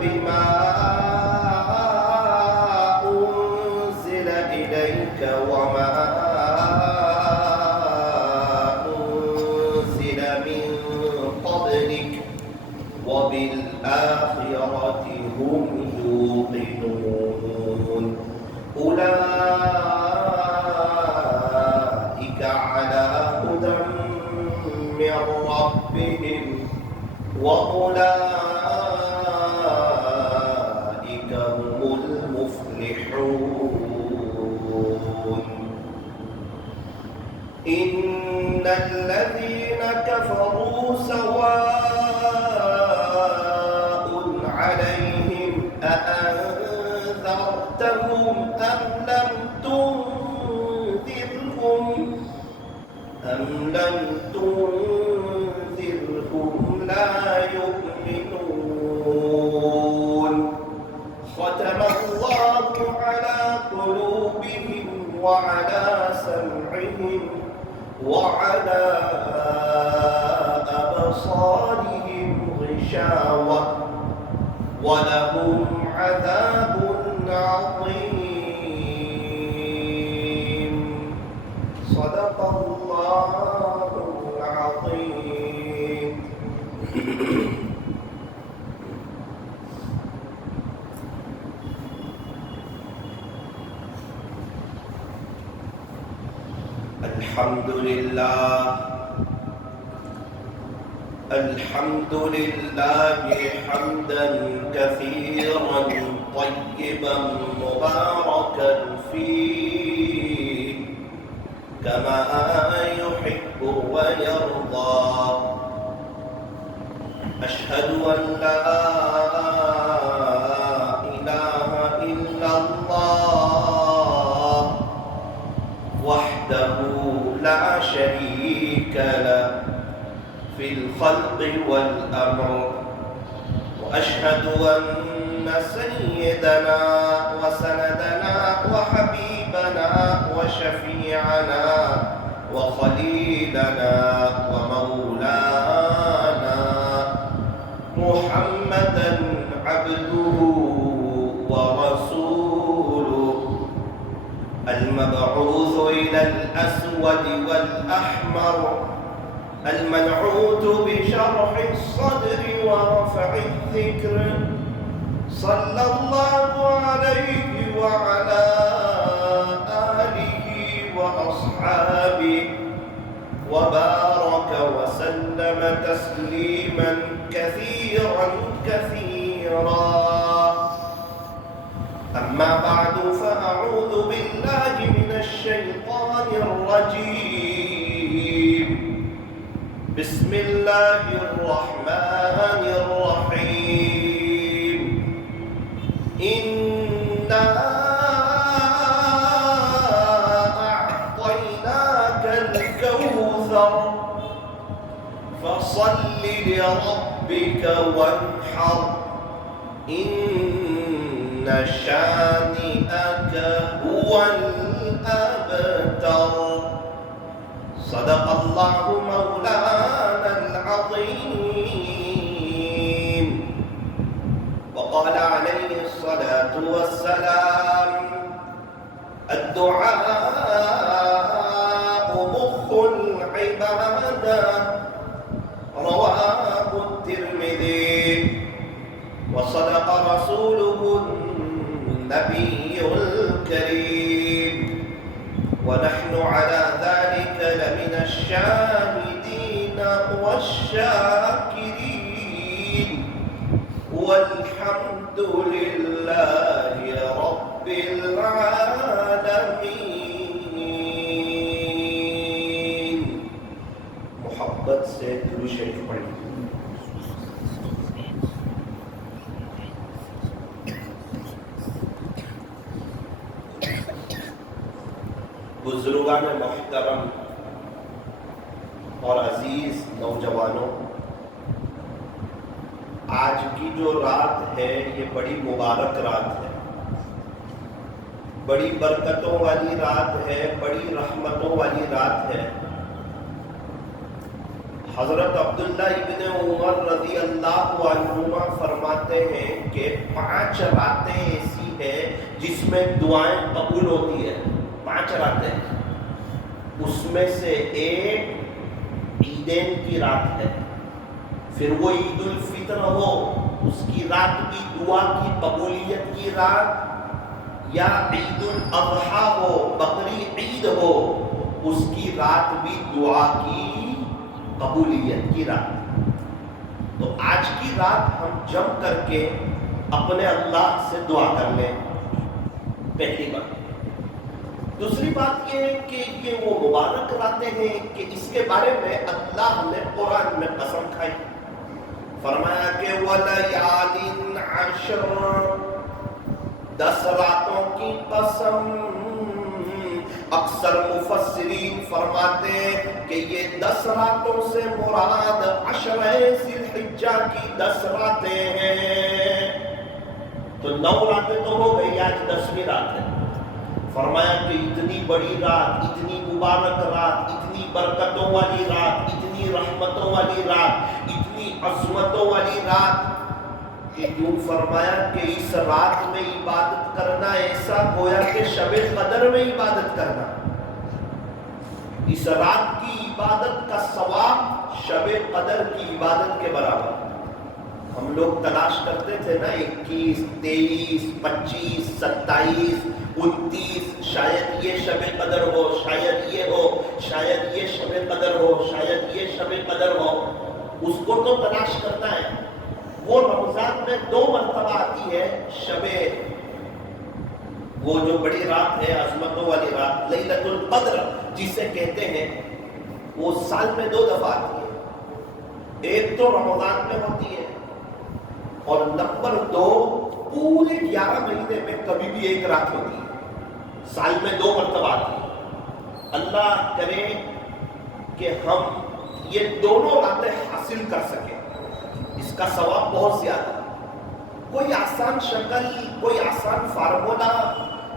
بما أنزل إليك وما أنزل من قبلك وبالآخرة هم يوقنون أولئك على هدى من ربهم وأولئك هم المفلحون إن الذين كفروا سواء عليهم أأنذرتهم أم لم تنذرهم لا يؤمنون ختم الله على قلوبهم وعلى سمعهم وعلى أبصارهم غشاوة ولهم عذاب عظيم صدق الله العظيم. الحمد لله حمدا كثيرا طيبا مباركا فيه كما يحب ويرضى. أشهد أن لا إله إلا الله وحده لا شريك له في الخلق والأمر. وأشهد أن سيدنا وسندنا وحبيبنا وشفيعنا وخليلنا ومولانا محمدا عبده ورسوله المبعوث إلى الأسود والأحمر المنعوت بشرح الصدر ورفع الذكر صلى الله عليه وعلى آله وأصحابه وبارك وسلم تسليما كثيرا أما بعد فأعوذ بالله من الشيطان الرجيم. بسم الله الرحمن الرحيم. إنا أعطيناك الكوثر فصل لربك وانحر إن شانئك هو الأبتر. صدق الله مولانا العظيم. وقال عليه الصلاة والسلام الدعاء مخ العبادة رواه الترمذي. وصدق رسوله النبي الكريم ونحن على ذلك لمن الشاهدين والشاكرين والحمد لله رب العالمين. محبت سے درود شریف پڑھیں. بزرگان محترم اور عزیز نوجوانوں، آج کی جو رات ہے یہ بڑی مبارک رات ہے، بڑی برکتوں والی رات ہے، بڑی رحمتوں والی رات ہے. حضرت عبداللہ ابن عمر رضی اللہ عنہما فرماتے فرماتے ہیں کہ 5 راتیں ایسی ہیں جس میں دعائیں قبول ہوتی ہے. 5 راتیں، اس میں سے ایک عیدین کی رات ہے. پھر وہ عید الفطر ہو، اس کی رات بھی دعا کی قبولیت کی رات، یا عید الاضحیٰ ہو، بقری عید ہو، اس کی رات بھی دعا کی قبولیت کی رات. تو آج کی رات ہم جم کر کے اپنے اللہ سے دعا کر لیں، پہلی بات. دوسری بات یہ ہے کہ یہ وہ مبارک راتیں ہیں کہ اس کے بارے میں اللہ نے قرآن میں قسم کھائی. فرمایا کہ وَلَيَالٍ عَشْرٍ، 10 راتوں کی قسم. اکثر مفسرین فرماتے ہیں کہ یہ 10 راتوں سے مراد عشرہ ذی الحجہ کی 10 راتیں ہیں. تو 9 راتیں تو ہو گئی، آج 10ویں رات ہے. فرمایا کہ اتنی بڑی رات، اتنی مبارک رات، اتنی برکتوں والی رات، اتنی رحمتوں والی رات، اتنی عظمتوں والی رات کہ یوں فرمایا کہ اس رات میں عبادت کرنا ایسا گویا کہ شب قدر میں عبادت کرنا. اس رات کی عبادت کا ثواب شب قدر کی عبادت کے برابر. ہم لوگ تلاش کرتے تھے نا 21، 23، 25، 27، 29، شاید یہ شب قدر ہو، شاید یہ ہو، شاید یہ شب قدر ہو، شاید یہ شب قدر ہو. اس کو تو تلاش کرنا ہے. وہ رمضان میں 2 مرتبہ آتی ہے شب، وہ جو بڑی رات ہے، عظمتوں والی رات، لیلۃ القدر جسے کہتے ہیں، وہ سال میں 2 دفعہ آتی ہے. ایک تو رمضان میں ہوتی ہے، اور نمبر 2 پورے 11 مہینے میں کبھی بھی ایک رات ہوتی ہے. سال میں 2 مرتبہ آتی ہے. اللہ کرے کہ ہم یہ دونوں راتیں حاصل کر سکیں. اس کا ثواب بہت زیادہ. کوئی آسان شکل، کوئی آسان فارمولا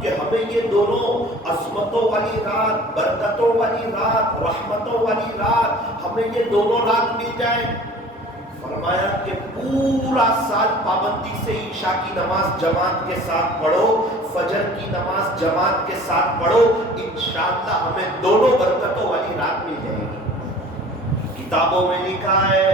کہ ہمیں یہ دونوں عظمتوں والی رات، برکتوں والی رات، رحمتوں والی رات، ہمیں یہ دونوں رات مل جائیں. فرمایا کہ پورا سال پابندی سے عشاء کی نماز جماعت کے ساتھ پڑھو، فجر کی نماز جماعت کے ساتھ پڑھو، انشاءاللہ ہمیں دونوں برکتوں والی رات مل جائے گی. کتابوں میں لکھا ہے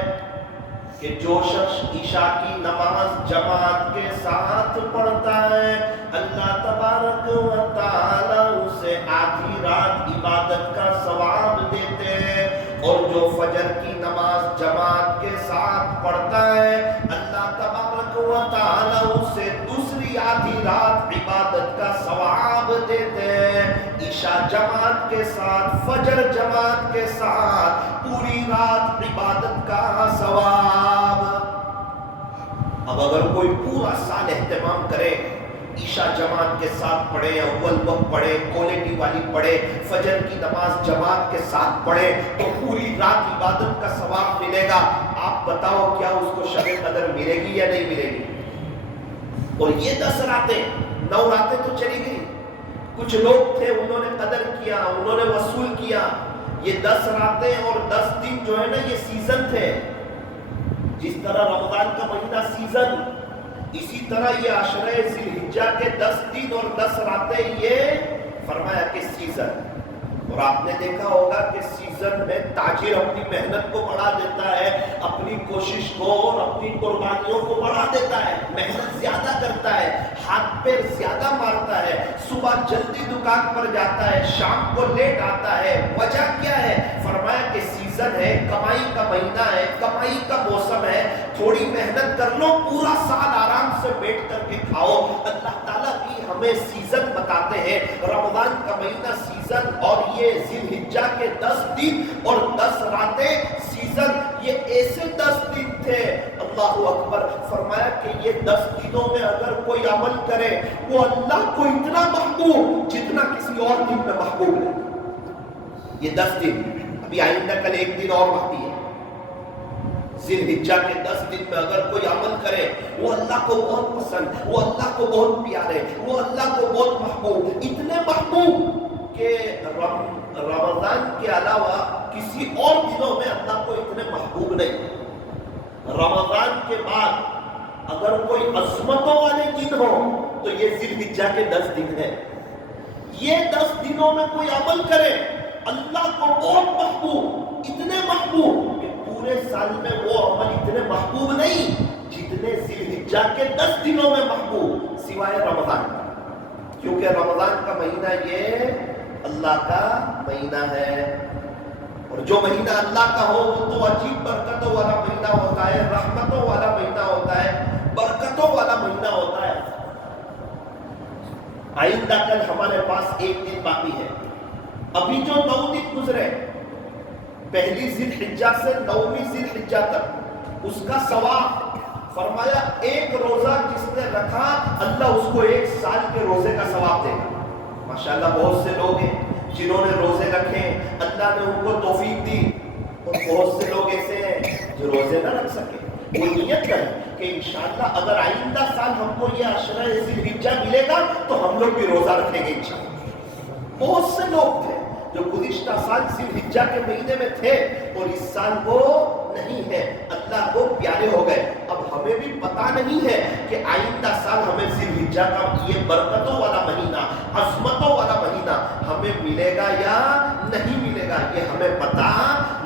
کہ جو شخص عشاء کی نماز جماعت کے ساتھ پڑھتا ہے، اللہ تبارک و تعالی اسے آدھی رات عبادت کا ثواب دیتے ہیں. اور جو فجر کی نماز جماعت کے ساتھ پڑھتا ہے، اللہ تبارک و تعالی اسے دوسری آدھی رات عبادت کا ثواب دیتے ہیں. عشاء جماعت کے ساتھ، فجر جماعت کے ساتھ، پوری رات عبادت کا ثواب. اب اگر کوئی پورا سال اہتمام کرے، عشاء جماعت کے ساتھ پڑھے، اول وقت پڑھے، کوالٹی والی پڑھے، فجر کی نماز جماعت کے ساتھ پڑھے، تو پوری رات عبادت کا ثواب ملے گا. آپ بتاؤ کیا اس کو شب قدر ملے گی یا نہیں ملے گی؟ اور یہ 10 راتیں، 9 راتیں تو چلی گئی. کچھ لوگ تھے، انہوں نے قدر کیا، انہوں نے وصول کیا. یہ 10 راتیں اور 10 دن جو ہے نا، یہ سیزن تھے. جس طرح رمضان کا مہینہ سیزن، اسی طرح یہ عشرہ ذی الحجہ کے 10 دن اور 10 راتیں یہ فرمایا کہ سیزن. اور آپ نے دیکھا ہوگا کہ سیزن میں تاجر اپنی محنت کو بڑھا دیتا ہے، اپنی کوشش کو اور اپنی قربانیوں کو بڑھا دیتا ہے، محنت زیادہ کرتا ہے، ہاتھ پیر زیادہ مارتا ہے، صبح جلدی دکان پر جاتا ہے، شام کو لیٹ آتا ہے. وجہ کیا ہے؟ فرمایا کہ سیزن ہے، کمائی کا مہینہ ہے، کمائی کا موسم ہے. تھوڑی محنت کر لو، پورا سال آرام سے بیٹھ کر کے کھاؤ. اللہ تعالیٰ بھی ہمیں سیزن بتاتے ہیں. رمضان کا مہینہ سیزن، اور یہ ذی الحجہ کے 10 دن اور 10 راتیں سیزن، یہ ایسے 10 دن تھے. اللہ اکبر. فرمایا کہ یہ 10 دنوں میں اگر کوئی عمل کرے، وہ اللہ کو اتنا محبوب جتنا کسی اور دن میں محبوب نہیں. یہ 10 دن، ابھی آئندہ کل 1 دن اور باقی ہے. ذی الحجہ کے 10 دن میں اگر کوئی عمل کرے، وہ اللہ کو بہت پسند، وہ اللہ کو بہت پیارے، وہ اللہ کو بہت محبوب. اتنے محبوب کہ رمضان کے علاوہ کسی اور دنوں میں اللہ کو اتنے محبوب نہیں. رمضان کے بعد اگر کوئی عظمتوں والے دن ہو تو یہ ذی الحجہ کے 10 دن ہیں. یہ 10 دنوں میں کوئی عمل کرے اللہ کو بہت محبوب، اتنے محبوب کہ پورے سال میں وہ عمل اتنے محبوب نہیں جتنے ذی الحجہ کے 10 دنوں میں محبوب، سوائے رمضان کا. کیونکہ رمضان کا مہینہ یہ اللہ کا مہینہ ہے، اور جو مہینہ اللہ کا ہو وہ تو عجیب برکتوں والا مہینہ ہوتا ہے، رحمتوں والا مہینہ ہوتا ہے، برکتوں والا مہینہ ہوتا ہے. آئندہ کل ہمارے پاس ایک دن باقی ہے. ابھی جو 9 دن گزرے، پہلی ذی الحجہ سے 9ویں ذی الحجہ تک، اس کا ثواب فرمایا ایک روزہ جس نے رکھا اللہ اس کو 1 سال کے روزے کا ثواب دے گا. ماشاءاللہ بہت سے لوگ ہیں جنہوں نے روزے رکھے، اللہ نے ان کو توفیق دی، اور بہت سے لوگ ایسے ہیں جو روزے نہ رکھ سکے. وہ نیت کریں کہ انشاءاللہ اگر آئندہ سال ہم کو یہ عشرہ ذی الحجہ ملے گا تو ہم لوگ بھی روزہ رکھیں گے انشاءاللہ. بہت سے لوگ تھے جو گزشتہ سال ذی الحجہ کے مہینے میں تھے اور اس سال وہ نہیں ہے، اللہ کو پیارے ہو گئے. اب ہمیں بھی پتہ نہیں ہے کہ آئندہ سال ہمیں ذی الحجہ کا یہ برکتوں والا مہینہ، عظمتوں والا مہینہ ہمیں ملے گا یا نہیں ملے گا، یہ ہمیں پتہ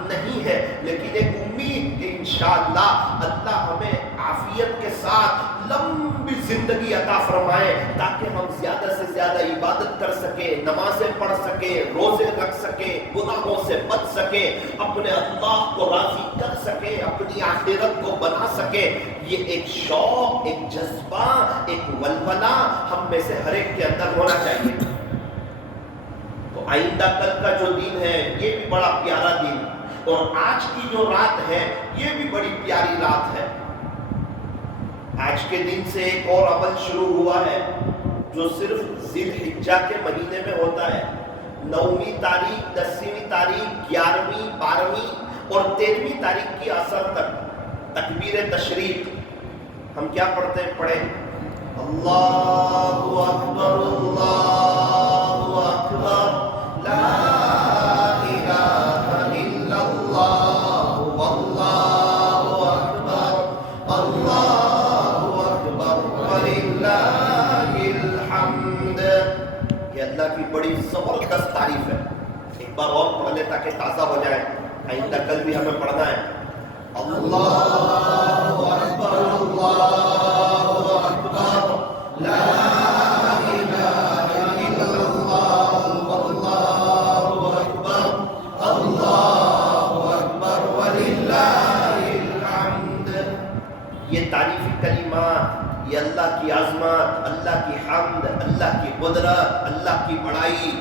نہیں ہے. لیکن ایک امید کہ انشاءاللہ اللہ ہمیں عافیت کے ساتھ لمبی زندگی عطا فرمائے تاکہ ہم زیادہ سے زیادہ عبادت کر سکیں، نمازیں پڑھ سکیں، روزے رکھ سکیں، گناہوں سے بچ سکیں، اپنے اللہ کو راضی کر سکیں، اپنی آخرت کو بنا سکیں. یہ ایک شوق، ایک جذبہ، ایک ولولہ ہم میں سے ہر ایک کے اندر ہونا چاہیے. تو آئندہ کل کا جو دن ہے یہ بھی بڑا پیارا دن، اور آج کی جو رات ہے یہ بھی بڑی پیاری رات ہے. آج کے دن سے ایک اور عمل شروع ہوا ہے جو صرف ذی الحجہ کے مہینے میں ہوتا ہے. 9ویں تاریخ، 10ویں تاریخ، 11ویں، 12ویں اور 13ویں تاریخ کی عصر تک تکبیر تشریق ہم کیا پڑھتے ہیں؟ پڑھیں اللہ اکبر اللہ اکبر لا الہ الا اللہ واللہ اکبر اللہ اکبر وللہ الحمد. یہ اللہ کی بڑی زبردست تعریف ہے. ایک بار اور پڑھ لیں تاکہ تازہ ہو جائے، آئندہ کل بھی ہمیں پڑھنا ہے. اللہ اکبر اللہ اکبر لا الہ الا اللہ واللہ اکبر اللہ اکبر وللہ الحمد. یہ تعریفی کلمات، یہ اللہ کی عظمت، اللہ کی حمد، اللہ کی قدرت، اللہ کی بڑائی،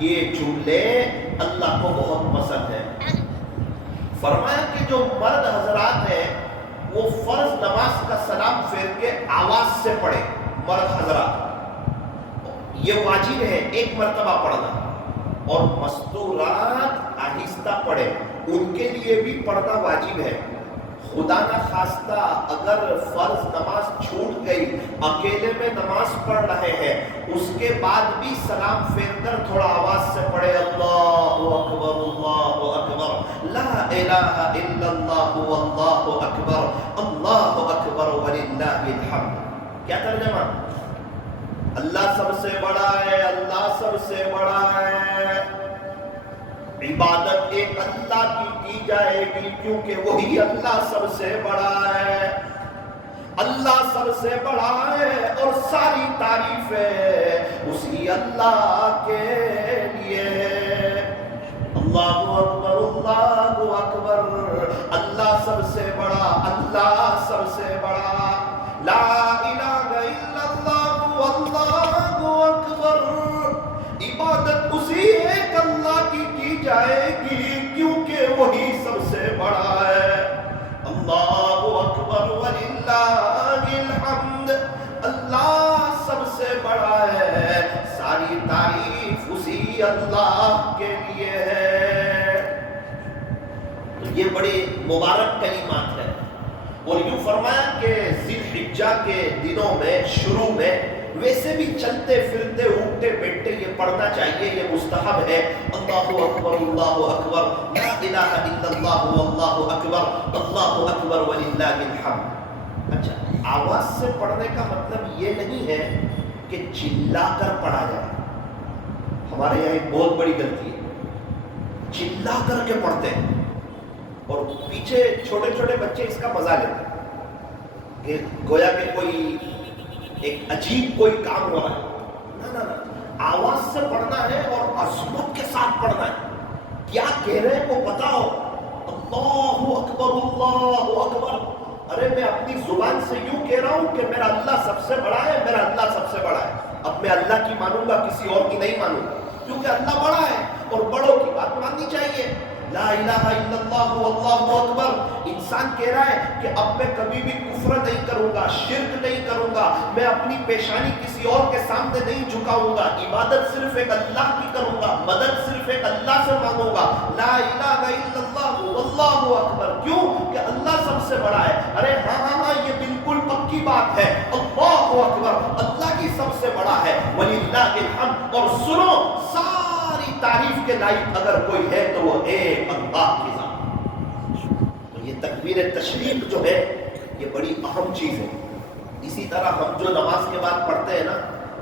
یہ جملے اللہ کو بہت پسند ہے. فرمایا کہ جو مرد حضرات ہیں وہ فرض نماز کا سلام پھیر کے آواز سے پڑھے. مرد حضرات یہ واجب ہے 1 مرتبہ پڑھنا، اور مستورات آہستہ پڑھے، ان کے لیے بھی پڑھنا واجب ہے. خدا نہ خواستہ اگر فرض نماز چھوٹ گئی، اکیلے میں نماز پڑھ رہے ہیں، اس کے بعد بھی سلام پھیر کر تھوڑا آواز سے پڑھے اللہ اکبر لا الہ الا اللہ واللہ اکبر اللہ اکبر وللہ الحمد. کیا ترجمہ؟ اللہ سب سے بڑا ہے، اللہ سب سے بڑا ہے، عبادت ایک اللہ کی جائے گی کیونکہ وہی اللہ سب سے بڑا ہے. اللہ سب سے بڑا ہے اور ساری تعریفیں اسی اللہ کے لیے ہے. اللہ اکبر اللہ اکبر، اللہ سب سے بڑا، اللہ سب سے بڑا، لا الہ الا اللہ واللہ اکبر. عبادت اسی ایک اللہ کی جائے گی کیونکہ وہی سب سے بڑا ہے. اللہ اکبر وللہ الحمد. اللہ سب سے بڑا ہے، ساری تعریف اسی اللہ کے لیے ہے. تو یہ بڑے مبارک کلمات ہیں. اور یوں فرمایا کہ ذی الحجہ کے دنوں میں شروع میں ویسے بھی چلتے پھرتے اٹھتے بیٹھتے یہ پڑھنا چاہیے، یہ مستحب ہے. اللہ اکبر اللہ اکبر لا الہ الا اللہ واللہ اکبر اللہ اکبر وللہ الحمد. اچھا آواز سے پڑھنے کا مطلب یہ نہیں ہے کہ چلا کر پڑھا جائے. ہمارے یہاں ایک بہت بڑی غلطی ہے، چلا کر کے پڑھتے ہیں اور پیچھے چھوٹے چھوٹے بچے اس کا مزہ لیتے ہیں کہ گویا کہ کوئی ایک عجیب کوئی کام ہو رہا ہے. نہ آواز سے پڑھنا ہے اور عظمت کے ساتھ پڑھنا ہے. کیا کہہ رہے ہیں وہ پتا ہو. اللہ اکبر اللہ اکبر. ارے میں اپنی زبان سے یوں کہہ رہا ہوں کہ میرا اللہ سب سے بڑا ہے، میرا اللہ سب سے بڑا ہے. اب میں اللہ کی مانوں گا، کسی اور کی نہیں مانوں گا، کیونکہ اللہ بڑا ہے اور بڑوں کی بات ماننی چاہیے. لا الہ الا اللہ واللہ اکبر. انسان کہہ رہا ہے کہ اب میں کبھی بھی کفر نہیں کروں گا، شرک نہیں کروں گا، میں اپنی پیشانی کسی اور کے سامنے نہیں جھکاؤں گا، عبادت صرف ایک اللہ کی کروں گا، مدد صرف ایک اللہ سے مانگوں گا. لا الہ الا اللہ واللہ اکبر. کیوں کہ اللہ سب سے بڑا ہے. ارے ہاں یہ بالکل پکی بات ہے. اللہ اکبر، اللہ کی سب سے بڑا ہے. وللہ الحمد. اور سنو، ساری تعریف کے لائق اگر کوئی ہے تو وہ ایک اللہ کی ذات. تو یہ تکبیر تشریق جو ہے یہ بڑی اہم چیز ہے. اسی طرح ہم جو نماز کے بعد پڑھتے ہیں نا،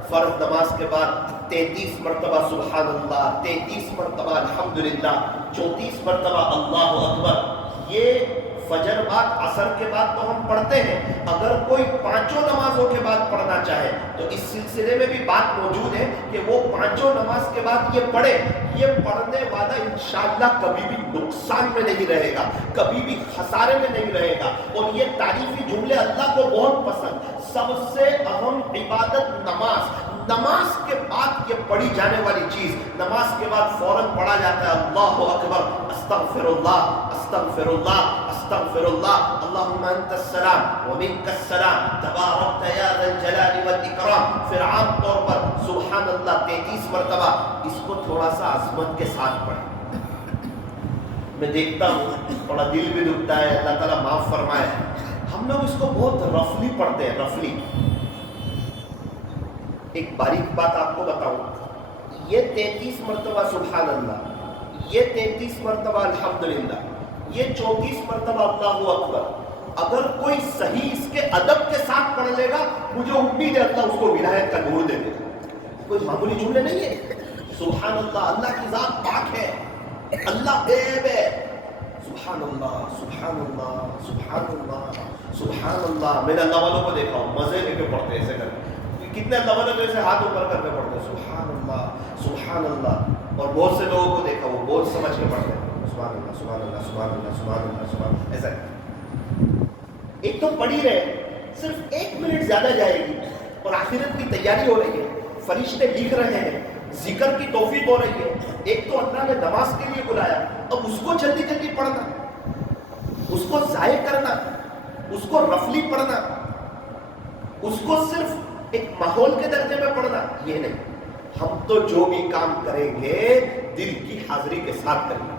فرض نماز کے بعد 33 مرتبہ سبحان اللہ، 33 مرتبہ الحمدللہ، 34 مرتبہ اللہ اکبر. یہ فجر بعد عصر کے بعد تو ہم پڑھتے ہیں. اگر کوئی پانچوں نمازوں کے بعد پڑھنا چاہے تو اس سلسلے میں بھی بات موجود ہے کہ وہ پانچوں نماز کے بعد یہ پڑھے. یہ پڑھنے والا انشاءاللہ کبھی بھی نقصان میں نہیں رہے گا، کبھی بھی خسارے میں نہیں رہے گا. اور یہ تعریفی جملے اللہ کو بہت پسند. سب سے اہم عبادت نماز. نماز کے بعد یہ پڑھی جانے والی چیز، نماز کے بعد فوراً پڑھا جاتا ہے اللہ اکبر، استغفر اللہ استغفر اللہ استغفر اللہ، اللہم انت السلام ومنک السلام تبارکت یا ذا الجلال والاکرام. پھر عام طور پر سبحان اللہ 33 مرتبہ. اس کو تھوڑا سا عظمت کے ساتھ پڑھیں. میں دیکھتا ہوں تھوڑا دل بھی دکھتا ہے، اللہ تعالیٰ معاف فرمائے. ہم لوگ اس کو بہت رفلی پڑھتے ہیں، رفلی. ایک باریک بات آپ کو بتاؤں، یہ 33 مرتبہ سبحان اللہ، یہ 33 مرتبہ الحمدللہ، یہ 34 مرتبہ اللہ اکبر، اگر کوئی صحیح اس کے ادب کے ساتھ پڑھ لے گا، مجھے امید ہے اللہ اس کو ولایت کا نور دے دے گا. کوئی معمولی جملے نہیں ہے. سبحان اللہ، اللہ کی ذات پاک ہے، اللہ غیب ہے. سبحان اللہ سبحان اللہ سبحان اللہ سبحان اللہ. میں نے اللہ والوں کو دیکھا ہوں مزے لے کے پڑھتے ایسے کر کے. کتنے اللہ والوں کو ایسے ہاتھ اوپر کر کے پڑھتے سبحان اللہ سبحان اللہ. اور بہت سے لوگوں کو دیکھا وہ بہت سمجھ کے پڑھتے ہیں سبحان اللہ سبحان اللہ سبحان اللہ سبحان اللہ سبحان. ایسا ایک تو پڑھی رہے، صرف 1 منٹ زیادہ جائے گی اور آخرت کی تیاری ہو رہی ہے، فرشتے لکھ رہے ہیں، ذکر کی توفیق ہو رہی ہے. ایک تو اللہ نے نماز کے لیے بلایا، اب اس کو جلدی جلدی پڑھنا، اس کو ضائع کرنا، اس کو رفلی پڑھنا، اس کو صرف ایک ماحول کے درجے میں پڑھنا، یہ نہیں. ہم تو جو بھی کام کریں گے دل کی حاضری کے ساتھ کریں گے.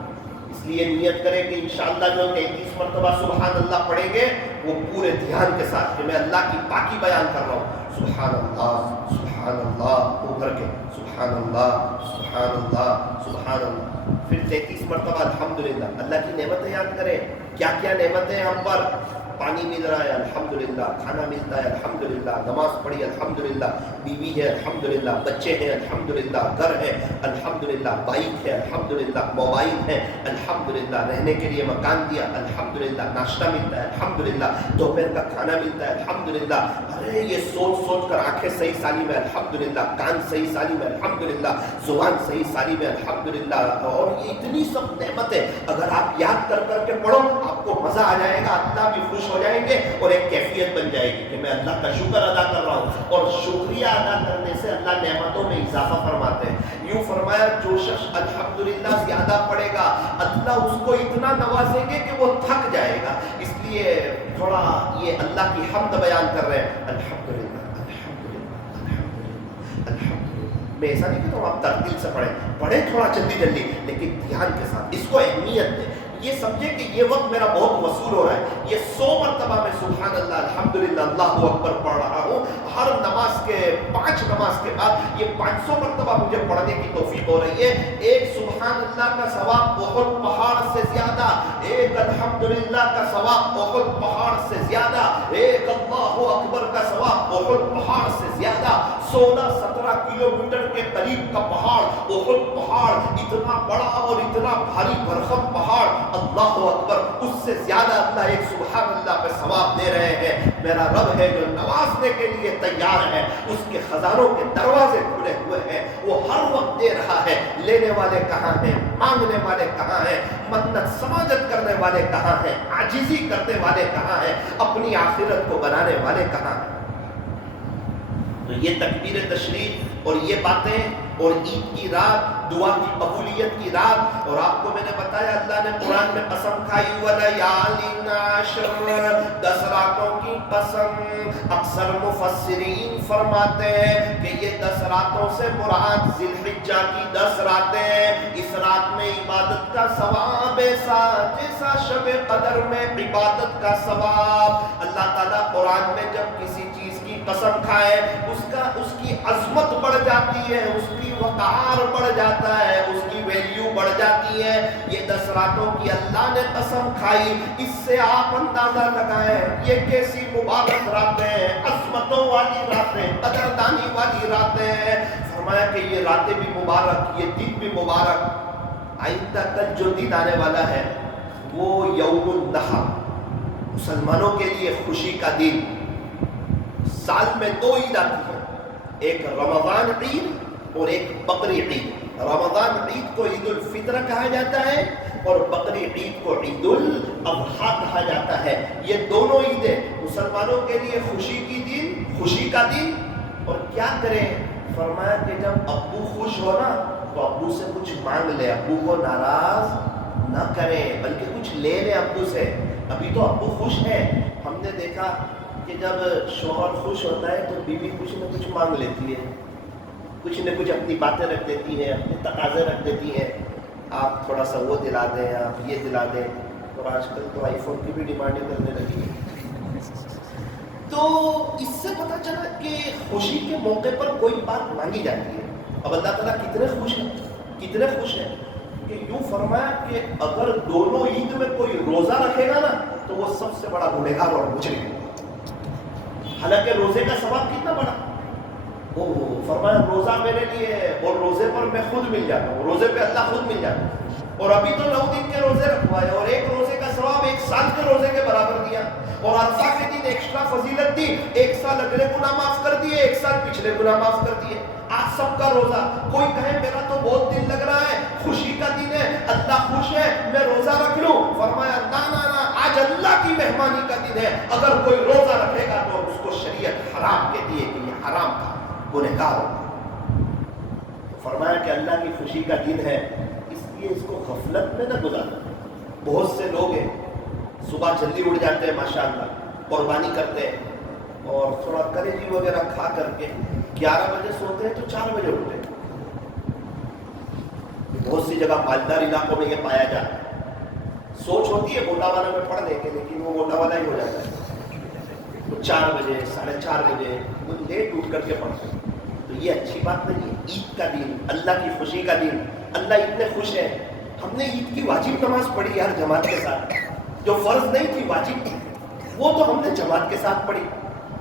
اس لیے نیت کریں کہ انشاءاللہ جو 33 مرتبہ سبحان اللہ پڑھیں گے وہ پورے دھیان کے ساتھ کہ میں اللہ کی پاکی بیان کر رہا ہوں. سبحان اللہ سبحان اللہ ابھر کے سبحان اللہ سبحان اللہ سبحان اللہ. پھر 33 مرتبہ الحمدللہ. اللہ کی نعمتیں یاد کریں. کیا کیا نعمتیں ہم پر. پانی مل رہا ہے الحمدللہ، کھانا ملتا ہے الحمدللہ، نماز پڑھی الحمدللہ، بیوی ہے الحمدللہ، بچے ہیں الحمدللہ، گھر ہے الحمدللہ، بائک ہے الحمدللہ، موبائل ہے الحمدللہ، رہنے کے لیے مکان دیا الحمدللہ، ناشتہ ملتا ہے الحمدللہ، دوپہر کا کھانا ملتا ہے الحمدللہ. ارے یہ سوچ سوچ کر آنکھیں صحیح سالم ہے الحمدللہ، کان صحیح سالم ہے الحمدللہ، زبان صحیح سالم ہے الحمدللہ. اور یہ اتنی سب نعمتیں اگر آپ یاد کر کر کے پڑھو آپ کو مزہ آ جائے گا، اللہ بھی خوش ہو جائیں گے اور ایک کیفیت بن جائے گی کہ میں اللہ کا شکر ادا کر رہا ہوں. اور شکریہ ادا کرنے سے اللہ نعمتوں میں اضافہ فرماتے ہیں. یوں فرمایا جو شخص الحمدللہ زیادہ پڑھے گا اللہ اس کو اتنا نوازیں گے کہ وہ تھک جائے گا. اس لیے تھوڑا یہ اللہ کی حمد بیان کر رہے ہیں الحمدللہ الحمدللہ الحمدللہ الحمدللہ. میں ایسا نہیں کہتا ہوں آپ ترتیل سے پڑھیں تھوڑا جلدی جلدی لیکن دھیان کے ساتھ اس کو اہمیت دیں. یہ سمجھے کہ یہ وقت میرا بہت وصول ہو رہا ہے، یہ 100 مرتبہ میں سبحان اللہ الحمدللہ اللہ اکبر پڑھ رہا ہوں، ہر نماز کے 5 نماز کے بعد یہ 500 مرتبہ مجھے پڑھنے کی توفیق ہو رہی ہے۔ ایک سبحان اللہ کا ثواب احد پہاڑ سے زیادہ، ایک الحمدللہ کا ثواب احد پہاڑ سے زیادہ، ایک اللہ اکبر کا ثواب احد پہاڑ سے زیادہ۔ 16-17 کلومیٹر کے قریب کا پہاڑ احد پہاڑ، اتنا بڑا اور اتنا بھاری بھرکم پہاڑ، اللہ اکبر، اس سے زیادہ اللہ ایک سبحان اللہ پہ ثواب دے رہے ہیں۔ میرا رب ہے جو نوازنے کے لیے تیار ہے، اس کے خزانوں کے دروازے کھلے ہوئے ہیں، وہ ہر وقت دے رہا ہے۔ لینے والے کہاں ہیں؟ مانگنے والے کہاں ہیں؟ منت سماجت کرنے والے کہاں ہیں؟ عاجزی کرنے والے کہاں ہیں؟ اپنی آخرت کو بنانے والے کہاں ہیں؟ تو یہ تکبیر تشریف اور یہ باتیں اور عید کی رات، دعا کی قبولیت کی رات، اور آپ کو میں نے بتایا اللہ نے قرآن میں قسم کھائی وَلَيَالٍ عَشْرٍ، 10 راتوں کی قسم۔ اکثر مفسرین فرماتے ہیں کہ یہ 10 راتوں سے مراد ذی الحجہ کی 10 راتیں، اس رات میں عبادت کا ثواب ایسا جیسا شب قدر میں عبادت کا ثواب۔ اللہ تعالیٰ قرآن میں جب کسی چیز کی قسم کھائے اس کی عظمت بڑھ جاتی ہے، اس کی وقار بڑھ جاتا ہے، اس کی ویلیو بڑھ جاتی ہے۔ یہ 10 راتوں کی اللہ نے قسم کھائی، اس سے آپ اندازہ لگائیں یہ کیسی مبارک راتیں ہیں، عظمتوں والی راتیں، قدردانی والی راتیں۔ فرمایا کہ یہ راتیں بھی مبارک، یہ دن بھی مبارک۔ آئندہ کل جو دن آنے والا ہے وہ یوم النحر، مسلمانوں کے لیے خوشی کا دن۔ سال میں 2 عید آتی ہیں، ایک رمضان عید اور ایک بقری عید۔ رمضان عید کو عید الفطر کہا جاتا ہے اور بقری عید کو عید الاضحیٰ کہا جاتا ہے۔ یہ دونوں عیدیں مسلمانوں کے لیے خوشی کا دن۔ اور کیا کریں؟ فرمایا کہ جب ابو خوش ہو نا تو ابو سے کچھ مانگ لے، ابو کو ناراض نہ کریں بلکہ کچھ لے لیں ابو سے۔ ابھی تو ابو خوش ہے، ہم نے دیکھا کہ جب شوہر خوش ہوتا ہے تو بیوی کچھ نہ کچھ مانگ لیتی ہے، کچھ نہ کچھ اپنی باتیں رکھ دیتی ہیں، اپنے تقاضے رکھ دیتی ہیں، آپ تھوڑا سا وہ دلا دیں، آپ یہ دلا دیں۔ اور آج کل تو آئی فون کی بھی ڈیمانڈیں کرنے لگی ہے۔ تو اس سے پتہ چلا کہ خوشی کے موقع پر کوئی بات مانگی جاتی ہے۔ اب اللہ تعالیٰ کتنے خوش ہیں کہ یوں فرمایا کہ اگر دونوں عید میں کوئی روزہ رکھے گا نا تو وہ سب سے بڑا گنہگار اور مجرم ہے۔ حالانکہ روزے کا ثواب کتنا بڑا، فرمایا روزہ میرے لیے اور روزے پر میں خود مل جاتا ہوں، روزے پہ اللہ خود مل جاتا ہے۔ اور ابھی تو 9 دن کے روزے رکھوائے اور ایک روزے کا ثواب 1 سال کے روزے کے برابر دیا، اور عرفہ کے دن ایکسٹرا فضیلت دی، 1 سال اگلے گناہ معاف کر دیے، 1 سال پچھلے گناہ معاف کر دیے۔ آج سب کا روزہ، کوئی کہے میرا تو بہت دل لگ رہا ہے، خوشی کا دن ہے، اللہ خوش ہے، میں روزہ رکھ لوں۔ فرمایا نا نا نا، آج اللہ کی مہمانی کا دن ہے، اگر کوئی روزہ رکھے گا تو اس کو شریعت حرام کہتی ہے کہ یہ حرام کا گنہگار ہوگا۔ فرمایا کہ اللہ کی خوشی کا دن ہے، اس لیے اس کو غفلت میں نہ گزارنا۔ بہت سے لوگ ہیں صبح جلدی اٹھ جاتے ہیں ماشاءاللہ، قربانی کرتے ہیں اور تھوڑا کلیجی وغیرہ کھا کر کے 11 بجے سوتے ہیں تو 4 بجے اٹھتے ہیں۔ بہت سی جگہ مالدار علاقوں میں یہ پایا جاتا ہے۔ سوچ ہوتی ہے گوٹا والا میں پڑھ لیں گے، لیکن وہ گوٹا والا ہی ہو جاتا ہے، وہ 4 بجے 4:30 بجے وہ لیٹ اٹھ کر کے پڑھتے ہیں۔ تو یہ اچھی بات نہیں ہے۔ عید کا دن، اللہ کی خوشی کا دن، اللہ اتنے خوش ہے۔ ہم نے عید کی واجب نماز پڑھی ہر جماعت کے ساتھ، جو فرض نہیں تھی واجب تھی وہ تو ہم نے جماعت کے ساتھ پڑھی،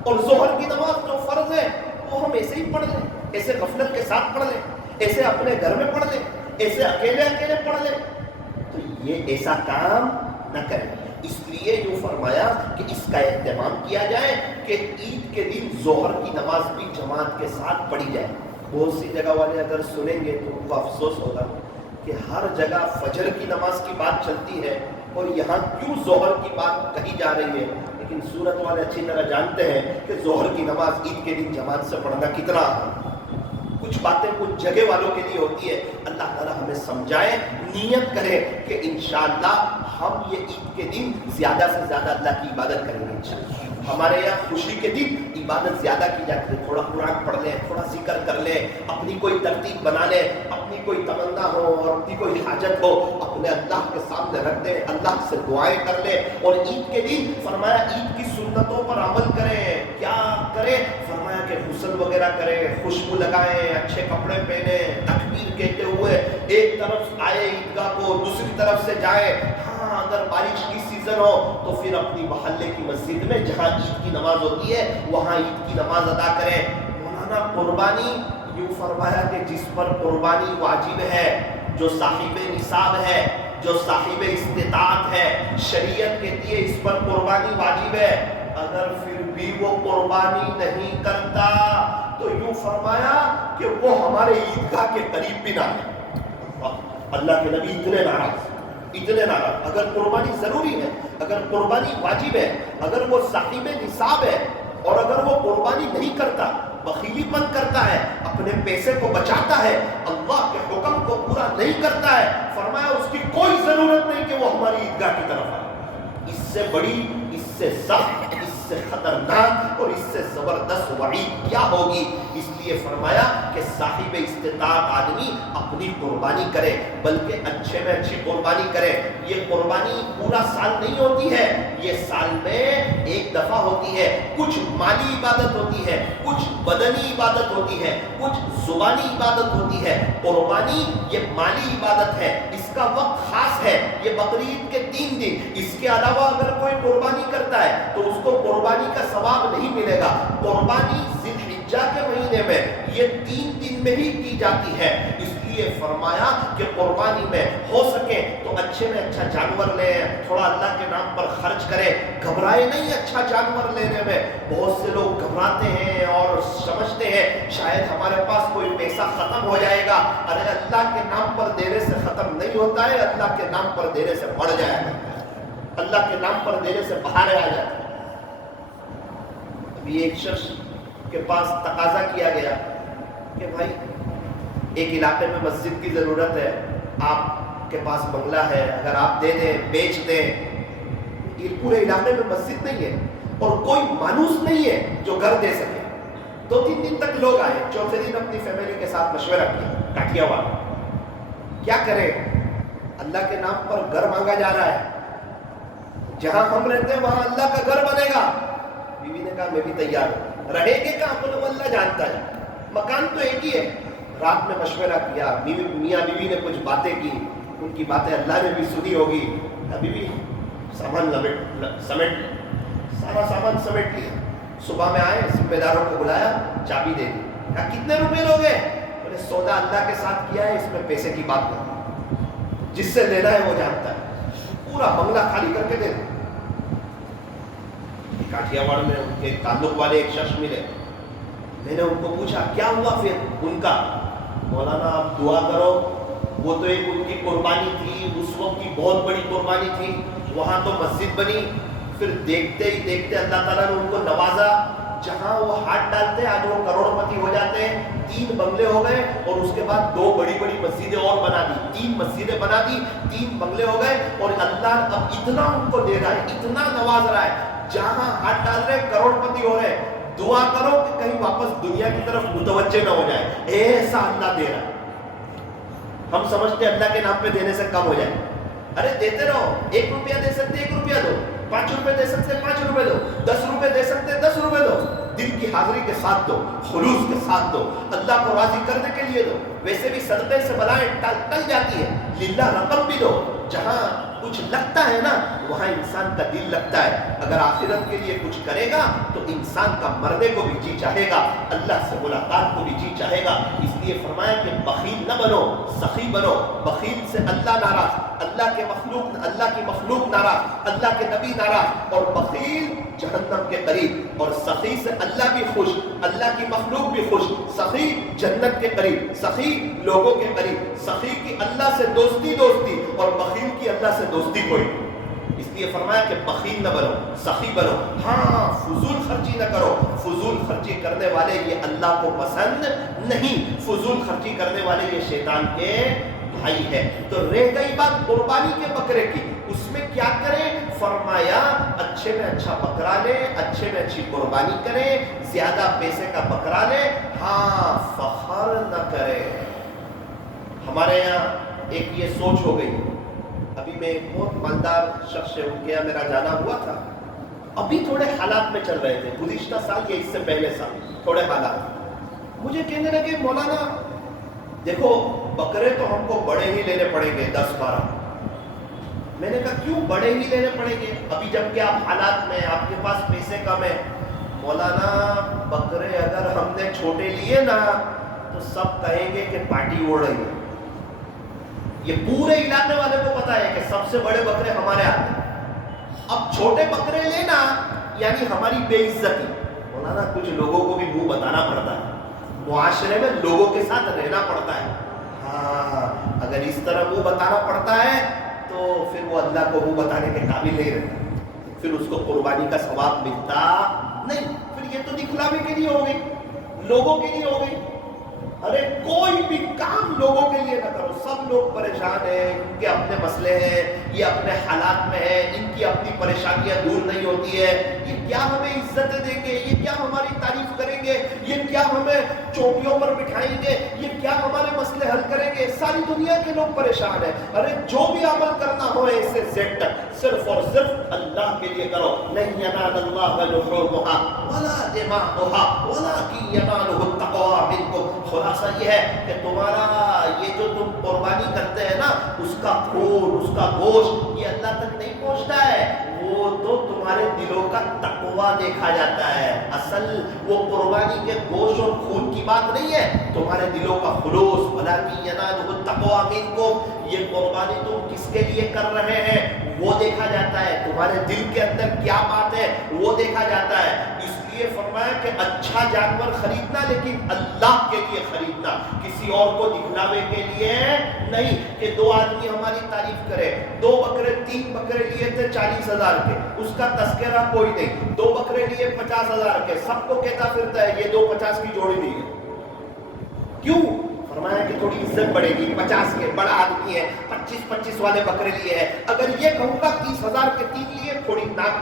اور ظہر کی نماز جو فرض ہے وہ ہم ایسے ہی پڑھ لیں، ایسے غفلت کے ساتھ پڑھ لیں، ایسے اپنے گھر میں پڑھ لیں، ایسے اکیلے پڑھ لیں۔ تو یہ ایسا کام نہ کریں، اس لیے جو فرمایا کہ اس کا اہتمام کیا جائے کہ عید کے دن ظہر کی نماز بھی جماعت کے ساتھ پڑھی جائے۔ بہت سی جگہ والے اگر سنیں گے تو ان کو افسوس ہوگا کہ ہر جگہ فجر کی نماز کی بات چلتی ہے اور یہاں کیوں ظہر کی بات کہی جا رہی ہے، لیکن سورت والے اچھی طرح جانتے ہیں کہ ظہر کی نماز عید کے دن جماعت سے پڑھنا کتنا کچھ باتیں کچھ جگہ والوں کے لیے ہوتی ہے۔ اللہ تعالیٰ ہمیں سمجھائے، نیت کرے کہ انشاءاللہ ہم یہ عید کے دن زیادہ سے زیادہ اللہ کی عبادت کریں گے انشاءاللہ۔ ہمارے یہاں خوشی کے دن عبادت زیادہ کی جاتی ہے، تھوڑا قرآن پڑھ لیں، تھوڑا ذکر کر لیں، اپنی کوئی ترتیب بنا لیں، اپنی کوئی تمنا ہو اور اپنی کوئی حاجت ہو اپنے اللہ کے سامنے رکھ دیں، اللہ سے دعائیں کر لیں. اور عید کے دن فرمایا عید کی سنتوں پر عمل کریں. کیا کریں؟ فرمایا کہ غسل وغیرہ کریں، خوشبو لگائیں، اچھے کپڑے پہنیں، تکبیر کہتے ہوئے ایک طرف آئے عیدگاہ کو، دوسری طرف سے جائیں. ہاں اگر بارش کی سیزن ہو تو پھر اپنی محلے کی مسجد میں جہاں عید کی نماز ہوتی ہے وہاں عید کی نماز ادا کریں. مولانا قربانی یوں فرمایا کہ جس پر قربانی واجب ہے، جو صاحب نصاب ہے، جو صاحب استطاعت ہے، شریعت کہتی ہے اس پر قربانی واجب ہے، اگر پھر بھی وہ قربانی نہیں کرتا تو یوں فرمایا کہ وہ ہمارے عیدگاہ کے قریب بھی نہ ہے. اللہ کے نبی اتنے ناراض. اگر قربانی ضروری ہے، اگر قربانی واجب ہے، اگر وہ صاحب نصاب ہے اور اگر وہ قربانی نہیں کرتا، بخیلی پن کرتا ہے، اپنے پیسے کو بچاتا ہے، اللہ کے حکم کو پورا نہیں کرتا ہے، فرمایا اس کی کوئی ضرورت نہیں کہ وہ ہماری عیدگاہ کی طرف آئے. اس سے بڑی، اس سے سخت، اس سے خطرناک اور اس سے زبردست وعید کیا ہوگی؟ اس لیے فرمایا کہ صاحب استطاعت آدمی اپنی قربانی کرے، بلکہ اچھے میں اچھی قربانی کرے. یہ قربانی پورا سال نہیں ہوتی ہے، یہ سال میں ایک دفعہ ہوتی ہے. کچھ مالی عبادت ہوتی ہے، کچھ بدنی عبادت ہوتی ہے، کچھ زبانی عبادت ہوتی ہے. قربانی یہ مالی عبادت ہے، اس کا وقت خاص ہے، یہ بقرعید کے 3 دن. اس کے علاوہ اگر کوئی قربانی کرتا ہے تو اس کو قربانی کا ثواب نہیں ملے گا. قربانی ذی الحجہ کے مہینے میں یہ 3 دن میں ہی کی جاتی ہے. اس لیے فرمایا کہ قربانی میں ہو سکے تو اچھے میں اچھا جانور لیں، تھوڑا اللہ کے نام پر خرچ کریں. گھبرائے نہیں اچھا جانور لینے میں. بہت سے لوگ گھبراتے ہیں اور سمجھتے ہیں شاید ہمارے پاس کوئی پیسہ ختم ہو جائے گا. ارے اللہ کے نام پر دینے سے ختم نہیں ہوتا ہے، اللہ کے نام پر دینے سے بڑھ جائے گا. اللہ کے نام پر دینے سے باہر آ جاتا ہے. ابھی ایک شخص کے پاس تقاضا کیا گیا کہ بھائی ایک علاقے میں مسجد کی ضرورت ہے، آپ کے پاس بنگلہ ہے، اگر آپ دے دیں، بیچ دیں. یہ پورے علاقے میں مسجد نہیں ہے اور کوئی مانوس نہیں ہے جو گھر دے سکے. 2-3 دن تک لوگ آئے، چوتھے دن اپنی فیملی کے ساتھ مشورہ کیا کاٹیا والا کیا کریں. اللہ کے نام پر گھر مانگا جا رہا ہے، جہاں ہم رہتے ہیں وہاں اللہ کا گھر بنے گا. بیوی نے کہا میں بھی تیار ہوں. رہے گے کہاں؟ بولے وہ اللہ جانتا ہے، مکان تو ایک ہی ہے. رات میں مشورہ کیا، میاں بیوی نے کچھ باتیں کی، ان کی باتیں اللہ نے بھی سنی ہوگی. ابھی بھی سامان سمیٹ سارا سامان سمیٹ لیا. صبح میں آئے، ذمہ داروں کو بلایا، چابی دے دی. کہا کتنے روپے لوگے؟ بولے سودا اللہ کے ساتھ کیا ہے، اس میں پیسے کی بات نہیں، جس سے لینا ہے وہ جانتا ہے. پورا بنگلہ خالی کر کے دے دیں. کاٹیا واڑ میں ان کے تعلق والے ایک شخص ملے. میں نے ان کو پوچھا کیا ہوا پھر ان کا؟ مولانا آپ دعا کرو، وہ تو ایک ان کی قربانی تھی، اس وقت کی بہت بڑی قربانی تھی. وہاں تو مسجد بنی، پھر دیکھتے ہی دیکھتے اللہ تعالیٰ نے ان کو نوازا. جہاں وہ ہاتھ ڈالتے آج وہ کروڑ پتی ہو جاتے ہیں. 3 بنگلے ہو گئے اور اس کے بعد 2 بڑی بڑی مسجدیں اور بنا دی. 3 مسجدیں بنا دی، 3 بنگلے ہو گئے اور اللہ اب اتنا ان کو دے رہا ہے، اتنا نواز رہا ہے. جہاں ہاتھ ڈال رہے کروڑ پتی ہو رہے. دعا کرو کہ کہیں واپس دنیا کی طرف متوجہ نہ ہو جائے، ایسا اللہ دے رہا ہے. ہم سمجھتے ہیں اللہ کے نام پہ دینے سے کم ہو جائے. ارے دیتے رہو. 1 روپیہ دے سکتے 1 روپیہ دو، 5 روپے دے سکتے 5 روپے دو، 10 روپے دے سکتے 10 روپے دو. دل کی حاضری کے ساتھ دو، خلوص کے ساتھ دو، اللہ کو راضی کرنے کے لیے دو. ویسے بھی صدقے سے بلائیں ٹل جاتی ہے. للہ رقم بھی دو. جہاں کچھ لگتا ہے نا وہاں انسان کا دل لگتا ہے. اگر آخرت کے لیے کچھ کرے گا تو انسان کا مرنے کو بھی جی چاہے گا، اللہ سے ملاقات کو بھی جی چاہے گا. اس لیے فرمایا کہ بخیل نہ بنو، سخی بنو. بخیل سے اللہ ناراض، اللہ کی مخلوق ناراض، اللہ کے نبی ناراض. اور بخیل جہنم کے قریب، اور سخی سے اللہ بھی خوش، اللہ کی مخلوق بھی خوش. سخی جنت کے قریب، سخی لوگوں کے قریب. سخی کی اللہ سے دوستی اور بخیل کی اللہ سے دوستی کوئی. اس لیے فرمایا کہ بخیل نہ بنو، سخی بنو. ہاں فضول خرچی نہ کرو. فضول خرچی کرنے والے یہ اللہ کو پسند نہیں. فضول خرچی کرنے والے یہ شیطان کے بھائی ہے. تو رہ گئی بات قربانی کے بکرے کی، اس میں کیا کریں؟ فرمایا اچھے میں اچھا بکرا لے، اچھے میں اچھی قربانی کرے، زیادہ پیسے کا بکرا لے، ہاں فخر نہ کرے۔ ہمارے یہاں ایک یہ سوچ ہو گئی، ابھی میں ایک بہت مالدار شخص ہے، ان کے یہاں میرا جانا ہوا تھا، ابھی تھوڑے حالات میں چل رہے تھے، گزشتہ سال یا اس سے پہلے سال تھوڑے حالات، مجھے کہنے لگے مولانا دیکھو بکرے تو ہم کو بڑے ہی لینے پڑیں گے 10-12۔ میں نے کہا کیوں بڑے ہی لینے پڑیں گے ابھی جب کہ آپ حالات میں، آپ کے پاس پیسے کم ہیں؟ مولانا بکرے اگر ہم نے چھوٹے لیے نا تو سب کہیں گے کہ پارٹی اڑ رہی ہے۔ یہ پورے علاقے والے کو پتا ہے کہ سب سے بڑے بکرے ہمارے آتے ہیں، اب چھوٹے بکرے لینا یعنی ہماری بے عزتی۔ مولانا کچھ لوگوں کو بھی منہ بتانا پڑتا ہے، معاشرے میں لوگوں کے ساتھ رہنا پڑتا ہے، ہاں اگر اس طرح منہ بتانا پڑتا ہے تو پھر وہ اللہ کو منہ بتانے کے قابل نہیں رہتا، پھر اس کو قربانی کا ثواب ملتا نہیں، پھر یہ تو دکھلاوے کے لیے ہو گئی، لوگوں کے لیے ہو گئی۔ ارے کوئی بھی کام لوگوں کے لیے نہ کرو، سب لوگ پریشان ہیں، ان کے اپنے مسئلے ہیں، یہ اپنے حالات میں ہیں، ان کی اپنی پریشانیاں دور نہیں ہوتی ہے، یہ کیا ہمیں عزتیں دیں گے، یہ کیا ہماری تعریف کریں گے، یہ کیا ہمیں چوٹیوں پر بٹھائیں گے، یہ کیا ہمارے مسئلے حل کریں گے، ساری دنیا کے لوگ پریشان ہیں۔ ارے جو بھی عمل کرنا ہو اے سے زیڈ تک صرف اور صرف اللہ کے لیے کرو۔ لن ینال اللہ لحومها ولا دماؤها ولکن ینالہ التقوی منکم۔ خلاصہ یہ ہے کہ تمہارا یہ جو تم قربانی کرتے ہیں نا، اس کا خون، اس کا گوشت، یہ اللہ تک نہیں پہنچتا ہے، وہ تو تمہارے دلوں کا تقوی دیکھا جاتا ہے۔ اصل وہ قربانی کے گوشت اور خون کی بات نہیں ہے، تمہارے دلوں کا خلوص۔ ولکن ینالہ التقوی منکم، یہ قربانی تم کس کے لیے کر رہے ہیں وہ دیکھا جاتا ہے، تمہارے دل کے اندر کیا بات ہے وہ دیکھا جاتا ہے۔ اس لیے فرمایا کہ اچھا جانور خریدنا لیکن اللہ کے لیے خریدنا، کسی اور کو دکھلاوے کے لیے نہیں، کہ دو آدمی ہماری تعریف کرے۔ 2 بکرے 3 بکرے لیے تھے 40,000 کے، اس کا تذکرہ کوئی نہیں، 2 بکرے لیے 50,000 کے، سب کو کہتا پھرتا ہے یہ 2 50 کی جوڑی نہیں ہے۔ کیوں؟ فرمایا کہ تھوڑی عزت بڑھے گی، 50 کے بڑا آدمی ہے، 25 والے بکرے لیے ہے، اگر یہ کہوں گا 30,000 کے 3 لیے، تھوڑی ناک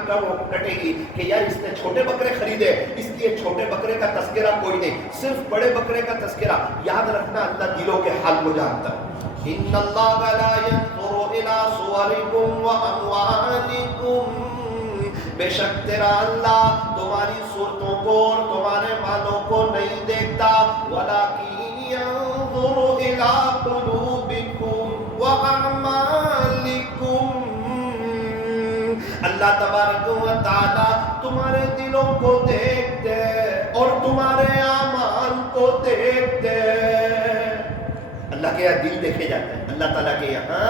کٹے گی کہ یار اس نے چھوٹے بکرے خریدے، اس لیے چھوٹے بکرے کا تذکرہ کوئی نہیں، صرف بڑے بکرے کا تذکرہ۔ یاد رکھنا اللہ دلوں کے حال کو جانتا ہے۔ ان اللہ لا ينظر الى صوركم واموالكم، بے شک تیرا اللہ تمہاری صورتوں کو اور تمہارے مالوں کو نہیں دیکھتا، ولکن ينظر الى قلوبكم واعمالكم، اللہ تبارک و تعالی تمہارے دلوں کو دیکھتے اور تمہارے اعمال کو دیکھتے۔ اللہ کے یہاں دل دیکھے جاتے ہیں، اللہ تعالیٰ کے یہاں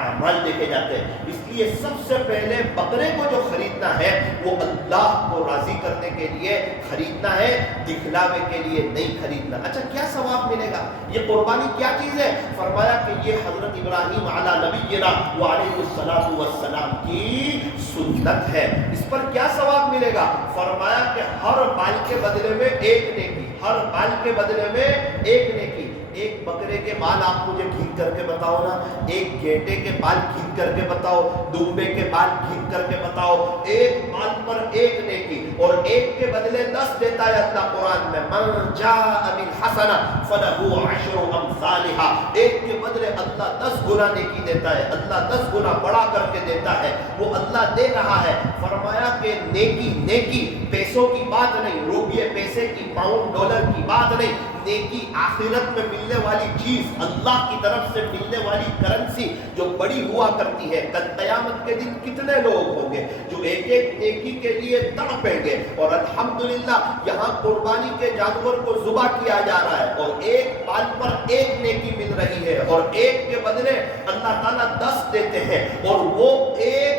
اعمال دیکھے جاتے ہیں۔ اس لیے سب سے پہلے بکرے کو جو خریدنا ہے وہ اللہ کو راضی کرنے کے لیے خریدنا ہے، دکھلاوے کے لیے نہیں خریدنا۔ اچھا کیا ثواب ملے گا؟ یہ قربانی کیا چیز ہے؟ فرمایا کہ یہ حضرت ابراہیم علی نبینا وعلیہ الصلوۃ والسلام کی سنت ہے۔ اس پر کیا ثواب ملے گا؟ فرمایا کہ ہر بال کے بدلے میں ایک نیکی، ہر بال کے بدلے میں ایک نیکی۔ ایک بکرے کے بال آپ مجھے گھن کر کے بتاؤ نا، ایک گھیٹے کے بال گھن کر کے بتاؤ، دمبے کے بال گھن کر کے بتاؤ، ایک بال پر ایک نیکی، اور ایک کے بدلے 10 دیتا ہے اللہ قرآن میں، من جاء بالحسنہ فلہ عشر امثالها، ایک کے بدلے اللہ 10 گنا نیکی دیتا ہے، اللہ 10 گنا بڑا کر کے دیتا ہے، وہ اللہ دے رہا ہے۔ فرمایا کہ نیکی، نیکی پیسوں کی بات نہیں، روپیے پیسے کی، پاؤنڈ ڈالر کی بات نہیں، نیکی آخرت میں ملنے والی چیز، اللہ کی طرف سے ملنے والی کرنسی جو بڑی ہوا کرتی ہے۔ کل قیامت کے دن کتنے لوگ ہوں گے جو ایک ایک نیکی کے لیے تڑپیں گے، اور الحمدللہ یہاں قربانی کے جانور کو ذبح کیا جا رہا ہے اور ایک بال پر ایک نیکی مل رہی ہے، اور ایک کے بدلے اللہ تعالیٰ 10 دیتے ہیں، اور وہ ایک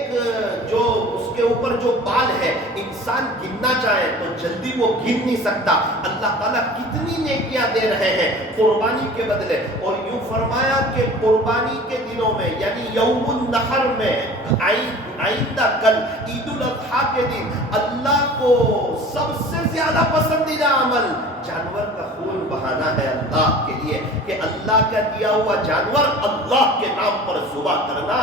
جو اس کے اوپر جو بال ہے انسان گننا چاہے تو جلدی وہ گن نہیں سکتا۔ اللہ تعالیٰ کتنی نیکیاں دے رہے ہیں قربانی کے بدلے۔ اور یوں فرمایا کہ قربانی کے دنوں میں یعنی یوم النحر میں، آئندہ کل عید الاضحیٰ کے دن، اللہ کو سب سے زیادہ پسندیدہ عمل جانور کا خون بہانا ہے اللہ کے لیے، کہ اللہ کا دیا ہوا جانور اللہ کے نام پر ذبح کرنا،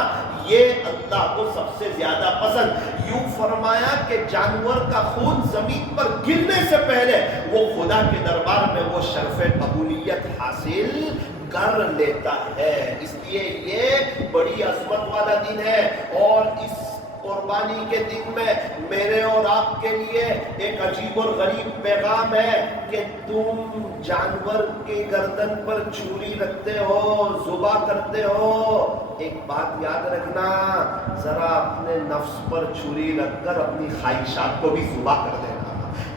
یہ اللہ کو سب سے زیادہ پسند۔ یوں فرمایا کہ جانور کا خون زمین پر گرنے سے پہلے وہ خدا کے دربار میں وہ شرف قبولیت حاصل کر لیتا ہے۔ اس لیے یہ بڑی عظمت والا دن ہے، اور اس قربانی کے دن میں میرے اور آپ کے لیے ایک عجیب اور غریب پیغام ہے کہ تم جانور کی گردن پر چھری رکھتے ہو، ذبح کرتے ہو۔ ایک بات یاد رکھنا، ذرا اپنے نفس پر چھری رکھ کر اپنی خواہشات کو بھی ذبح کر دینا،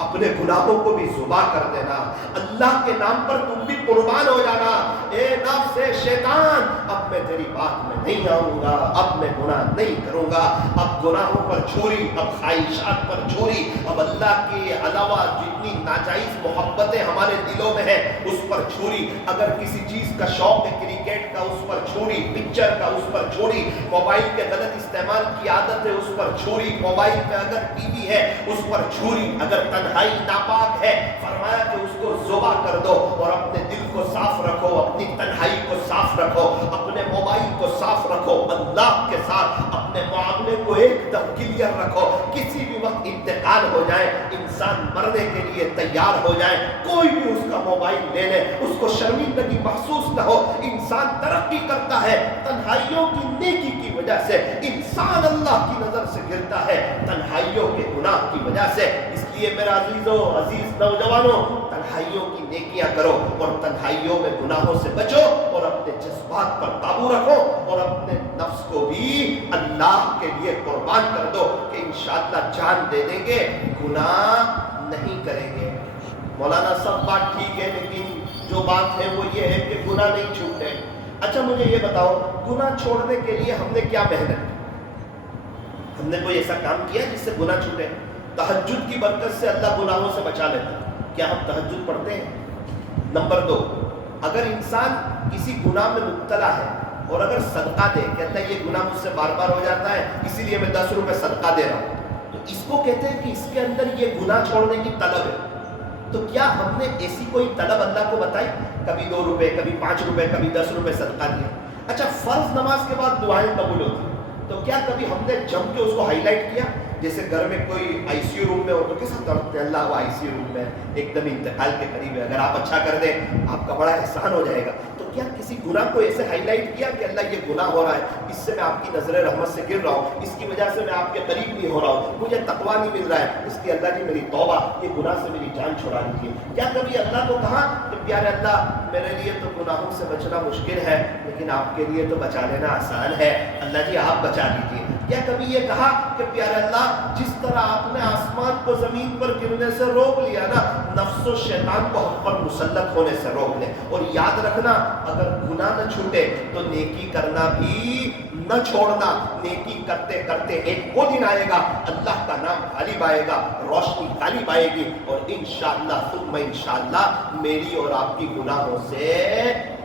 اپنے گناہوں کو بھی ذبح کر دینا، اللہ کے نام پر تم بھی قربان ہو جانا۔ اے نفس، اے شیطان، اب میں تیری بات میں نہیں آؤں گا، اب میں گناہ نہیں کروں گا، اب گناہوں پر چھری، اب خواہشات پر چھری، اب اللہ کے علاوہ جتنی ناجائز محبتیں ہمارے دلوں میں ہیں اس پر چھری۔ اگر کسی چیز کا شوق ہے کرکٹ کا، اس پر چھری، پکچر کا، اس پر چھری، موبائل کے غلط استعمال کی عادت ہے، اس پر چھری، موبائل پہ اگر ٹی وی ہے اس پر چھری، اگر تنہائی ناپاک ہے فرمایا کہ اس کو ذبح کر دو، اور اپنے دل کو صاف رکھو، اپنی تنہائی کو صاف رکھو، اپنے موبائل کو صاف رکھو، اللہ کے ساتھ اپنے معاملے کو ایک دم کلیئر رکھو۔ کسی بھی وقت انتقال ہو جائے، انسان مرنے کے لیے تیار ہو جائے، کوئی بھی اس کا موبائل لے لے، اس کو شرمندگی محسوس نہ ہو۔ انسان ترقی کرتا ہے تنہائیوں کی نیکی کی وجہ سے، انسان اللہ کی نظر سے گرتا ہے تنہائیوں کے گناہ کی وجہ سے۔ اس لیے میرا عزیز نوجوانوں، تنہائیوں کی نیکیاں کرو اور تنہائیوں میں گناہوں سے بچو، اور اپنے جذبات پر قابو رکھو، اور اپنے نفس کو بھی اللہ کے لیے قربان کر دو کہ انشاءاللہ جان دے دیں گے، گناہ نہیں کریں گے۔ مولانا سب بات ٹھیک ہے، لیکن جو بات ہے وہ یہ ہے کہ گناہ نہیں چھوٹے۔ اچھا مجھے یہ بتاؤ، گناہ چھوڑنے کے لیے ہم نے کیا محنت کی؟ ہم نے کوئی ایسا کام کیا جس سے گناہ چھوٹے؟ تہجد کی برکت سے اللہ گناہوں سے بچا لیتا ہے۔ کیا ہم تہجد پڑھتے ہیں؟ نمبر 2، اگر انسان کسی گناہ میں مبتلا ہے اور اگر صدقہ دے کہ اللہ یہ گناہ مجھ سے بار بار ہو جاتا ہے اسی لیے میں 10 روپے صدقہ دے رہا ہوں، تو اس کو کہتے ہیں کہ اس کے اندر یہ گناہ چھوڑنے کی طلب ہے۔ تو کیا ہم نے ایسی کوئی طلب اللہ کو بتائی؟ کبھی 2 روپے، کبھی 5 روپے، کبھی 10 روپے صدقہ دیا۔ اچھا فرض نماز کے بعد دعائیں قبول ہوتی ہیں، تو کیا کبھی ہم نے جم کے اس کو ہائی لائٹ کیا؟ جیسے گھر میں کوئی آئی سی یو روم میں ہو تو کیسا تڑپتے ہیں، اللہ وہ آئی سی یو روم میں ایک دم انتقال کے قریب ہے، اگر آپ اچھا کر دیں آپ کا بڑا احسان ہو جائے گا۔ تو کیا کسی گناہ کو ایسے ہائی لائٹ کیا کہ اللہ یہ گناہ ہو رہا ہے، اس سے میں آپ کی نظر رحمت سے گر رہا ہوں، اس کی وجہ سے میں آپ کے قریب نہیں ہو رہا ہوں، مجھے تقویٰ نہیں مل رہا ہے، اس کی اللہ جی میری توبہ، یہ گناہ سے میری جان چھڑا لیجیے۔ کیا کبھی اللہ کو کہا کہ پیارے اللہ میرے لیے تو گناہوں سے بچنا مشکل ہے لیکن آپ کے لیے تو بچا لینا آسان ہے، اللہ جی آپ بچا لیجیے؟ کیا کبھی یہ کہا کہ پیارے اللہ جس طرح آپ نے آسمان کو زمین پر گرنے سے روک لیا نا، نفس و شیطان کو ہم پر مسلط ہونے سے روک لے؟ اور یاد رکھنا اگر گناہ نہ چھوٹے تو نیکی کرنا بھی نہ چھوڑنا، نیکی کرتے کرتے ایک وہ دن آئے گا اللہ کا نام غالب آئے گا، روشنی غالب آئے گی، اور انشاءاللہ ثم انشاءاللہ میری اور آپ کی گناہوں سے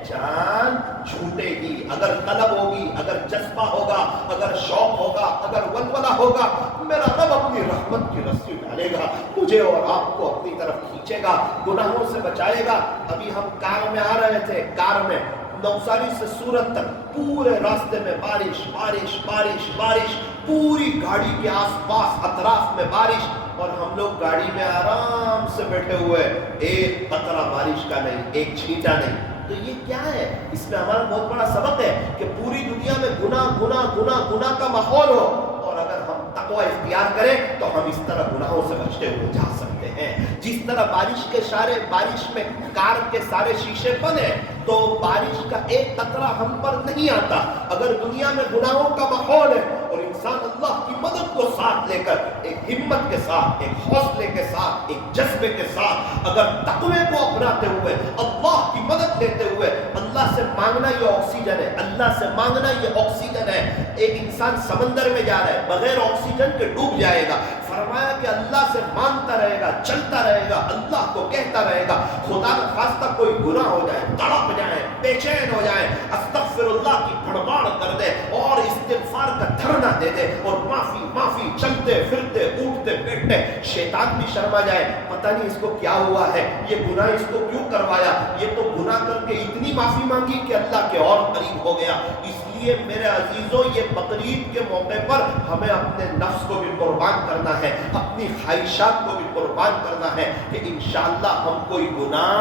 جان چھوٹے گی۔ اگر طلب ہوگی، اگر جذبہ ہوگا، اگر شوق ہوگا، اگر ولولہ ہوگا، میرا رب اپنی رحمت کی رسی ڈالے گا، مجھے اور آپ کو اپنی طرف کھینچے گا، گناہوں سے بچائے گا۔ ابھی ہم کار میں آ رہے تھے، کار میں نوساری سے سورت تک پورے راستے میں بارش بارش بارش بارش، پوری گاڑی کے آس پاس اطراف میں بارش، اور ہم لوگ گاڑی میں آرام سے بیٹھے ہوئے، ایک قطرہ بارش کا نہیں، ایک چھینٹا نہیں۔ تو یہ کیا ہے؟ اس میں ہمارا بہت بڑا سبق ہے کہ پوری دنیا میں گناہ گناہ گناہ گناہ کا ماحول ہو، اور اگر ہم تقوی اختیار کریں تو ہم اس طرح گناہوں سے بچتے ہوئے جا سکتے ہیں۔ جس طرح بارش میں کار کے سارے شیشے بند ہیں تو بارش کا ایک قطرہ ہم پر نہیں آتا۔ اگر دنیا میں گناہوں کا ماحول ہے اور انسان اللہ کی مدد کو ساتھ لے کر ایک ہمت کے ساتھ، ایک حوصلے کے ساتھ، ایک جذبے کے ساتھ اگر تقوی کو اپناتے ہوئے، اللہ کی مدد لیتے ہوئے، اللہ سے مانگنا یہ آکسیجن ہے، اللہ سے مانگنا یہ آکسیجن ہے۔ ایک انسان سمندر میں جا رہا ہے بغیر آکسیجن کے ڈوب جائے گا، فرمایا کہ اللہ سے مانگتا رہے گا، چلتا رہے گا، اللہ کو کہتا رہے گا، خدا نخواستہ کوئی گناہ ہو جائے، تڑپ جائے، بے چین ہو جائے، استغفر استغفر اللہ کی بڑباڑ کر دے اور استغفار کا دھرنا دے دے اور معافی معافی چلتے پھرتے اٹھتے بیٹھتے، شیطان بھی شرما جائے، پتہ نہیں اس کو کیا ہوا ہے، یہ گناہ اس کو کیوں کروایا، یہ تو گناہ کر کے اتنی معافی مانگی کہ اللہ کے اور قریب ہو گیا۔ اس لیے میرے عزیزوں، یہ بقرعید کے موقع پر ہمیں اپنے نفس کو بھی قربان کرنا ہے، اپنی خواہشات کو بھی قربان کرنا ہے کہ انشاءاللہ ہم کوئی گناہ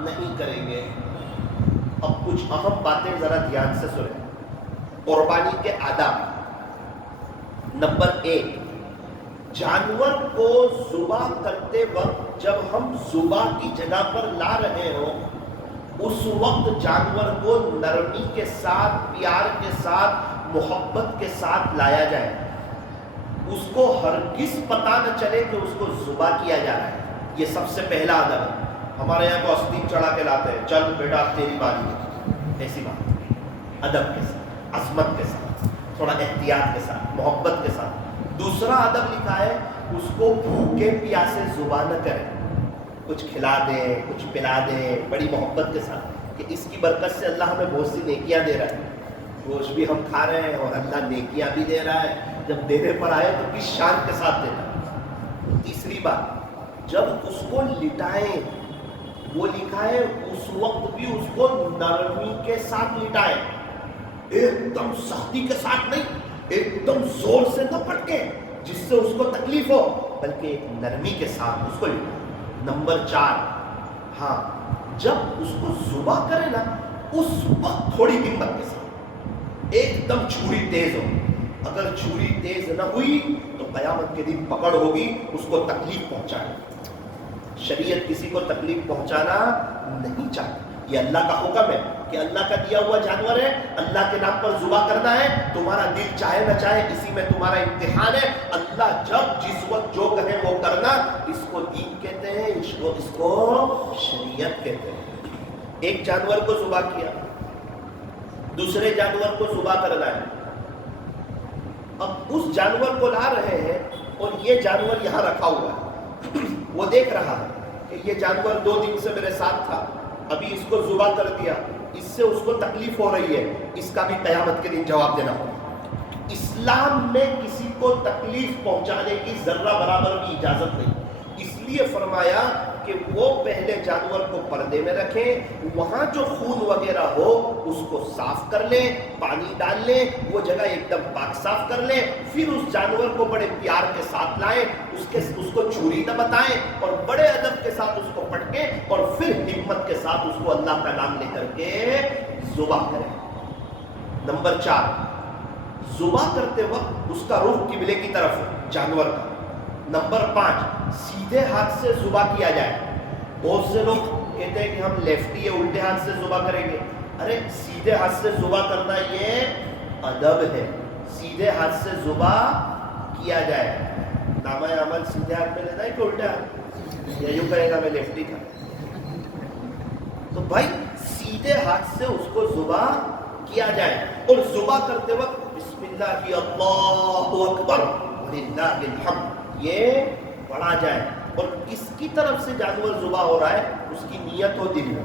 نہیں کریں گے۔ اب کچھ اہم باتیں ذرا دھیان سے سنیں۔ قربانی کے آداب۔ نمبر 1، جانور کو ذبح کرتے وقت جب ہم ذبح کی جگہ پر لا رہے ہوں، اس وقت جانور کو نرمی کے ساتھ، پیار کے ساتھ، محبت کے ساتھ لایا جائے۔ اس کو ہرگز پتہ نہ چلے کہ اس کو ذبح کیا جا رہا ہے۔ یہ سب سے پہلا ادب ہے۔ ہمارے یہاں کو آستین چڑھا کے لاتے ہیں، چل بیٹا تیری باری ہے، ایسی بات نہیں۔ ادب کے ساتھ، عظمت کے ساتھ، تھوڑا احتیاط کے ساتھ، محبت کے ساتھ۔ دوسرا ادب لکھا ہے، اس کو بھوکے پیاسے ذبح نہ کرے، کچھ کھلا دے، کچھ پلا دے، بڑی محبت کے ساتھ، کہ اس کی برکت سے اللہ ہمیں بہت سی نیکیاں دے رہا ہے، گوشت بھی ہم کھا رہے ہیں اور اللہ نیکیاں بھی دے رہا ہے۔ جب دینے پر آئے تو کس شان کے ساتھ دینا۔ تیسری بات، جب اس کو لٹائیں، وہ لکھا ہے اس وقت بھی اس کو نرمی کے ساتھ لٹائیں، ایک دم سختی کے ساتھ نہیں، ایک دم زور سے نہ پٹکے جس سے اس کو تکلیف ہو، بلکہ ایک نرمی کے ساتھ اس کو لٹائیں۔ نمبر 4، ہاں جب اس کو ذبح کرے نا، اس وقت تھوڑی ہمت کے ساتھ، ایک دم چھری تیز ہو۔ اگر چھری تیز نہ ہوئی تو قیامت کے دن پکڑ ہوگی، اس کو تکلیف پہنچائے۔ شریعت کسی کو تکلیف پہنچانا نہیں چاہتی، یہ اللہ کا حکم ہے کہ اللہ کا دیا ہوا جانور ہے، اللہ کے نام پر ذبح کرنا ہے، تمہارا دل چاہے نہ چاہے، اسی میں تمہارا امتحان ہے۔ اللہ جب جس وقت جو کہے وہ کرنا، اس کو دین کہتے ہیں، اس کو شریعت کہتے ہیں۔ ایک جانور کو ذبح کیا، دوسرے جانور کو ذبح کرنا ہے۔ اب اس جانور کو لا رہے ہیں اور یہ جانور یہاں رکھا ہوا ہے، وہ دیکھ رہا ہے کہ یہ جانور 2 دن سے میرے ساتھ تھا، ابھی اس کو ذبح کر دیا، اس سے اس کو تکلیف ہو رہی ہے، اس کا بھی قیامت کے دن جواب دینا ہوگا۔ اسلام میں کسی کو تکلیف پہنچانے کی ذرہ برابر بھی اجازت نہیں، اس لیے فرمایا کہ وہ پہلے جانور کو پردے میں رکھیں، وہاں جو خون وغیرہ ہو اس کو صاف کر لیں، پانی ڈال لیں، وہ جگہ ایک دم پاک صاف کر لیں، پھر اس جانور کو بڑے پیار کے ساتھ لائیں، اس کو چھری نہ بتائیں اور بڑے ادب کے ساتھ اس کو پٹکیں، اور پھر ہمت کے ساتھ اس کو اللہ کا نام لے کر کے ذبح کریں۔ نمبر 4، ذبح کرتے وقت اس کا رخ قبلے کی طرف ہے، جانور کا۔ نمبر 5، سیدھے ہاتھ سے ذبح کیا جائے۔ بہت سے لوگ کہتے ہیں کہ ہم لیفٹی یا الٹے ہاتھ سے ذبح کریں گے، ارے سیدھے ہاتھ سے ذبح کرنا یہ ادب ہے، سیدھے ہاتھ سے ذبح کیا جائے۔ نامہ عمل سیدھے ہاتھ میں لینا ہے کہ الٹے ہاتھ، یا یوں کہے گا میں لیفٹی تھا، تو بھائی سیدھے ہاتھ سے اس کو ذبح کیا جائے، اور ذبح کرتے وقت بسم اللہ اللہ اکبر وللہ الحمد یہ پڑھا جائے، اور کس کی طرف سے جانور ذبح ہو رہا ہے اس کی نیت ہو دل میں۔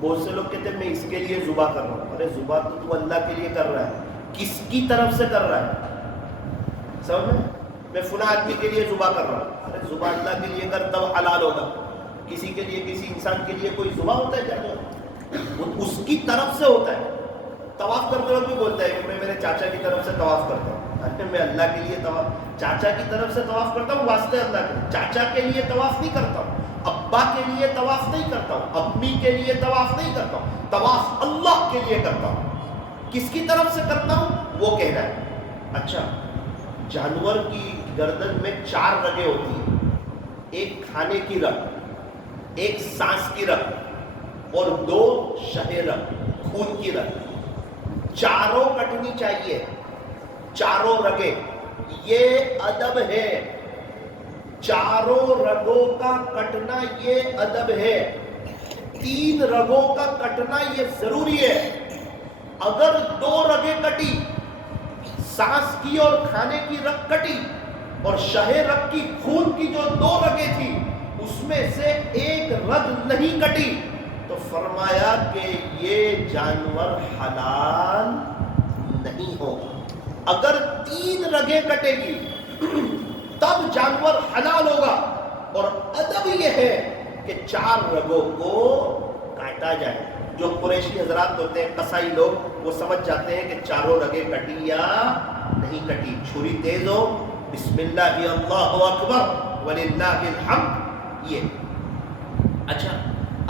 بہت سے لوگ کہتے ہیں میں اس کے لیے ذبح کر رہا ہوں، ارے ذبح تو اللہ کے لیے کر رہا ہے، کس کی طرف سے کر رہا ہے؟ سمجھ میں فلاں آدمی کے لیے ذبح کر رہا ہوں، ارے ذبح اللہ کے لیے کر تب حلال ہوگا۔ کسی کے لیے، کسی انسان کے لیے کوئی ذبح ہوتا ہے جانور، وہ اس کی طرف سے ہوتا ہے۔ طواف کرتے وقت بھی بولتا ہے کہ میں میرے چاچا کی طرف سے طواف کرتا ہوں، میں اللہ کے لیے طواف، چاچا کی طرف سے طواف کرتا ہوں واسطے اللہ کے، چاچا کے لیے طواف نہیں کرتا ہوں، ابا کے لیے طواف نہیں کرتا ہوں، امی کے لیے طواف نہیں کرتا ہوں، طواف اللہ کے لیے کرتا ہوں۔ کس کی طرف سے کرتا ہوں وہ کہنا ہے۔ اچھا، جانور کی گردن میں 4 رگیں ہوتی ہیں، ایک کھانے کی رگ، ایک سانس کی رگ، اور 2 شہ رگ، خون کی رگ، چاروں کٹنی چاہیے، چاروں رگیں، یہ ادب ہے، چاروں رگوں کا کٹنا یہ ادب ہے۔ 3 رگوں کا کٹنا یہ ضروری ہے۔ اگر 2 رگیں کٹی، سانس کی اور کھانے کی رگ کٹی، اور شہ رگ کی خون کی جو 2 رگیں تھی اس میں سے ایک رگ نہیں کٹی، تو فرمایا کہ یہ جانور حلال نہیں ہوگا. اگر 3 رگیں کٹے گی تب جانور حلال ہوگا. اور ادب یہ ہے کہ 4 رگوں کو کاٹا جائے. جو قریشی حضرات ہوتے ہیں قصائی لوگ وہ سمجھ جاتے ہیں کہ 4 رگیں کٹی یا نہیں کٹی. چھری تیز ہو, بسم اللہ اللہ اکبر وللہ الحمد. یہ اچھا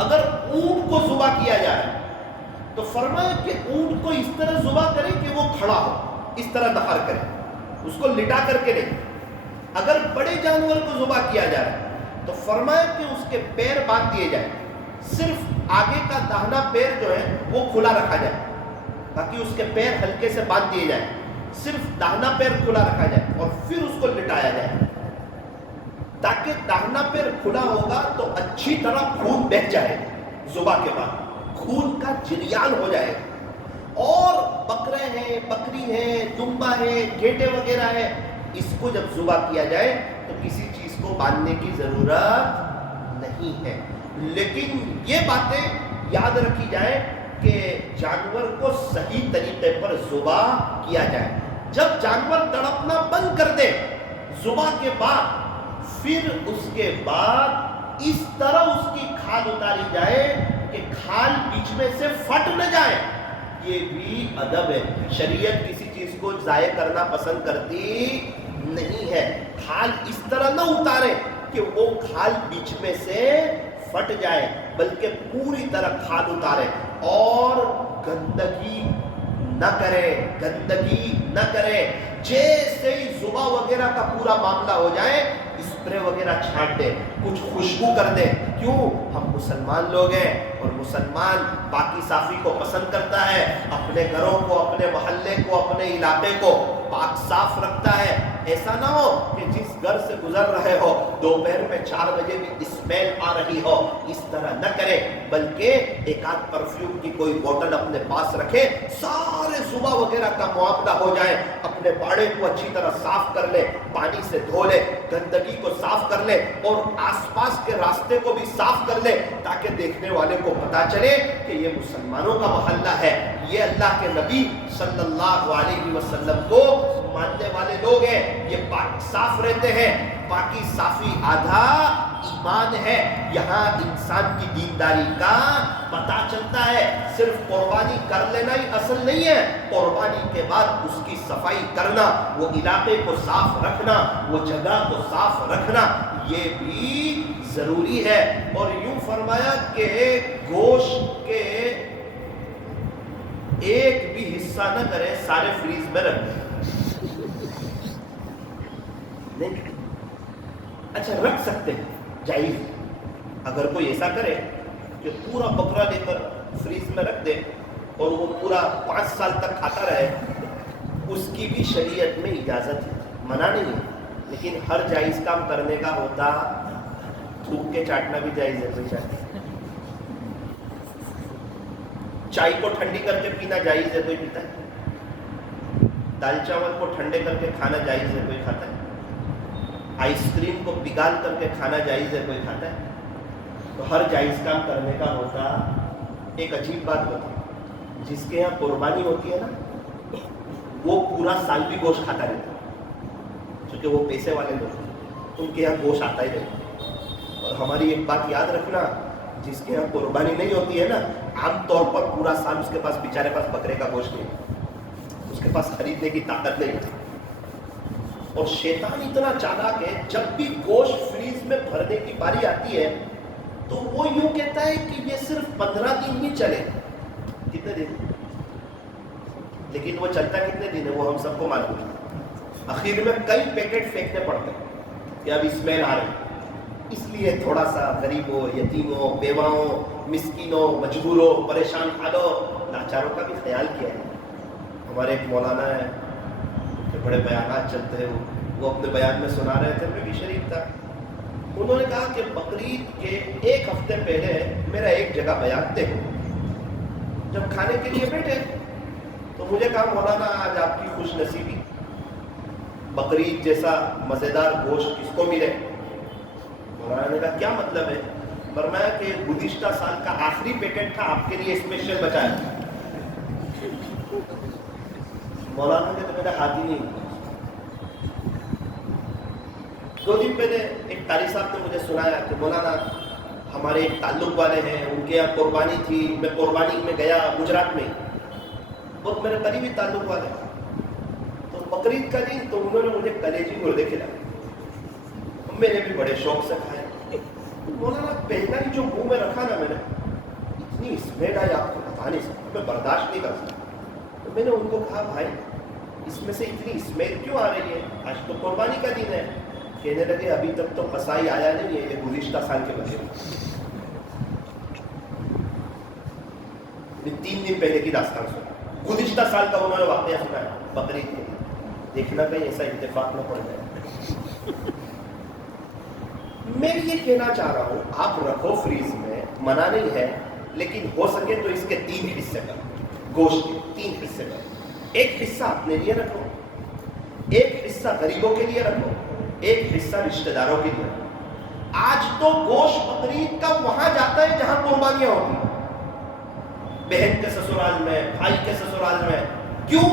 اگر اونٹ کو ذبح کیا جائے تو فرمایا کہ اونٹ کو اس طرح ذبح کرے کہ وہ کھڑا ہو, اس طرح نہر کرے, اس کو لٹا کر کے نہیں. اگر بڑے جانور کو ذبح کیا جائے تو فرمایا کہ اس کے پیر باندھ دیے جائیں, صرف آگے کا داہنا پیر جو ہے وہ کھلا رکھا جائے, باقی اس کے پیر ہلکے سے باندھ دیے جائیں, صرف داہنا پیر کھلا رکھا جائے اور پھر اس کو لٹایا جائے, تاکہ داہنا پیر کھلا ہوگا تو اچھی طرح خون بہہ جائے, ذبح کے بعد خون کا جریان ہو جائے. اور بکرے ہیں, بکری ہے, دمبا ہے, گھیٹے وغیرہ ہے, اس کو جب ذبح کیا جائے تو کسی چیز کو باندھنے کی ضرورت نہیں ہے. لیکن یہ باتیں یاد رکھی جائے کہ جانور کو صحیح طریقے پر ذبح کیا جائے. جب جانور تڑپنا بند کر دے ذبح کے بعد, پھر اس کے بعد اس طرح اس کی کھال اتاری جائے کہ کھال بیچ میں سے پھٹ نہ جائے. یہ بھی ادب ہے. شریعت کسی چیز کو ضائع کرنا پسند کرتی نہیں ہے. کھال اس طرح نہ اتارے کہ وہ کھال بیچ میں سے پھٹ جائے, بلکہ پوری طرح کھال اتارے. اور گندگی نہ کرے. جیسے ہی ذبح وغیرہ کا پورا معاملہ ہو جائے اسپرے وغیرہ چھانٹ دے, کچھ خوشبو کر دے. کیوں؟ ہم مسلمان لوگ ہیں اور مسلمان پاکی صافی کو پسند کرتا ہے, اپنے گھروں کو, اپنے محلے کو, اپنے علاقے کو پاک صاف رکھتا ہے. ایسا نہ ہو کہ جس گھر سے گزر رہے ہو دوپہر میں 4 بجے بھی اسمیل آ رہی ہو. اس طرح نہ کرے, بلکہ ایک آدھ پرفیوم کی کوئی بوتل اپنے پاس رکھے. سارے ذبح وغیرہ کا معاملہ ہو جائے, اپنے باڑے کو اچھی طرح صاف کر لے, پانی سے دھو لے, گندگی کو صاف کر لے اور آس پاس کے راستے کو بھی صاف کر لے, تاکہ دیکھنے والے کو پتا چلے کہ یہ مسلمانوں کا محلہ ہے, یہ اللہ کے نبی صلی اللہ علیہ وسلم کو ماننے والے لوگ ہیں, یہ پاک صاف رہتے ہیں. پاکی صافی آدھا ایمان ہے. یہاں انسان کی دینداری کا پتا چلتا ہے. صرف قربانی کر لینا ہی اصل نہیں ہے, قربانی کے بعد اس کی صفائی کرنا, وہ علاقے کو صاف رکھنا, وہ جگہ کو صاف رکھنا, یہ بھی ضروری ہے. اور یوں فرمایا کہ گوشت کے ایک بھی حصہ نہ کرے, سارے فریز میں رکھ دیں. نہیں, اچھا رکھ سکتے ہیں, جائز. اگر کوئی ایسا کرے کہ پورا بکرا لے کر فریز میں رکھ دے اور وہ پورا 5 سال تک کھاتا رہے, اس کی بھی شریعت میں اجازت ہے, منع نہیں ہے. لیکن ہر جائز کام کرنے کا ہوتا, تھوک کے چاٹنا بھی جائز ہے. کوئی چاہے چائے کو ٹھنڈی کر کے پینا جائز ہے, کوئی پیتا ہے. دال چاول کو ٹھنڈے کر کے کھانا جائز ہے, کوئی کھاتا ہے. آئس کریم کو پگھال کر کے کھانا جائز ہے, کوئی کھاتا ہے. تو ہر جائز کام کرنے کا ہوتا. ایک عجیب بات ہوتی, جس کے یہاں قربانی ہوتی ہے نا, وہ پورا سال بھی گوشت کھاتا رہتا ہے, کیونکہ وہ پیسے والے لوگ ہیں, ان کے یہاں گوشت آتا ہی رہتا. اور ہماری ایک بات یاد رکھنا, جس کے یہاں قربانی نہیں ہوتی ہے نا, عام طور پر پورا سال اس کے پاس بیچارے پاس بکرے کا گوشت نہیں, اس کے پاس خریدنے کی طاقت نہیں ہوتی. اور شیطان اتنا چالاک ہے, جب بھی گوشت فریز میں بھرنے کی باری آتی ہے تو وہ یوں کہتا ہے کہ یہ صرف 15 دن ہی چلے. کتنے دن؟ لیکن وہ چلتا کتنے دن ہے وہ ہم سب کو معلوم ہے. آخر میں کئی پیکٹ پھینکنے پڑتے ہیں کہ اب اسمیل آ رہی. اس لیے تھوڑا سا غریبوں, یتیموں, بیواؤں, مسکینوں, مجبوروں, پریشان حالوں, لاچاروں کا بھی خیال کیا ہے. ہمارے ایک مولانا ہے کہ بڑے بیانات چلتے ہیں, وہ اپنے بیان میں سنا رہے تھے, میں بھی شریک تھا. انہوں نے کہا کہ بقرعید کے 1 ہفتے پہلے میرا ایک جگہ بیان تھے. جب کھانے کے لیے بیٹھے تو مجھے کہا مولانا آج آپ کی خوش نصیبی, بقرعید جیسا مزیدار گوشت کس کو ملے. مولانا نے کہا کیا مطلب ہے؟ فرمایا کہ گزشتہ سال کا آخری پیکٹ تھا، آپ کے لیے اسپیشل بچایا. مولانا نے تو میرا ہاتھ ہی نہیں. 2 دن پہلے ایک قاری صاحب نے مجھے سنایا کہ مولانا ہمارے ایک تعلق والے ہیں، ان کے یہاں قربانی تھی، میں قربانی میں گیا گجرات میں، بہت میرے قریبی تعلق والے. تو بقرعید کا دن تو انہوں نے مجھے کلیجی مردے کھلائے، میں نے بھی بڑے شوق سے کھایا. مولانا پہلا ہی جو منہ میں رکھا نا میں نے، اتنی اسمیل آئی آپ کو بتا نہیں سکتا، میں برداشت نہیں کر سکتا. تو میں نے ان کو کہا بھائی اس میں سے اتنی اسمیل کیوں آ رہی ہے، آج تو قربانی کا دن ہے. کہنے لگے ابھی تک تو قصائی آیا نہیں ہے، یہ گزشتہ سال کے بچے. 3 دن پہلے کی داستان سنا، گزشتہ سال کا انہوں نے واقعہ سنا ہے بقرعید کے. دیکھنا کہیں ایسا اتفاق نہ پڑ جائے. میں یہ کہنا چاہ رہا ہوں آپ رکھو فریز میں، منع نہیں ہے، لیکن ہو سکے تو اس کے 3 حصے کرو. گوشت کے 3 حصے کرو. ایک حصہ اپنے لیے رکھو، ایک حصہ غریبوں کے لیے رکھو، ایک حصہ رشتہ داروں کے لیے. آج تو گوشت بقرعید کا وہاں جاتا ہے جہاں قربانیاں ہوتی ہیں، بہن کے سسرال میں، بھائی کے سسرال میں. کیوں؟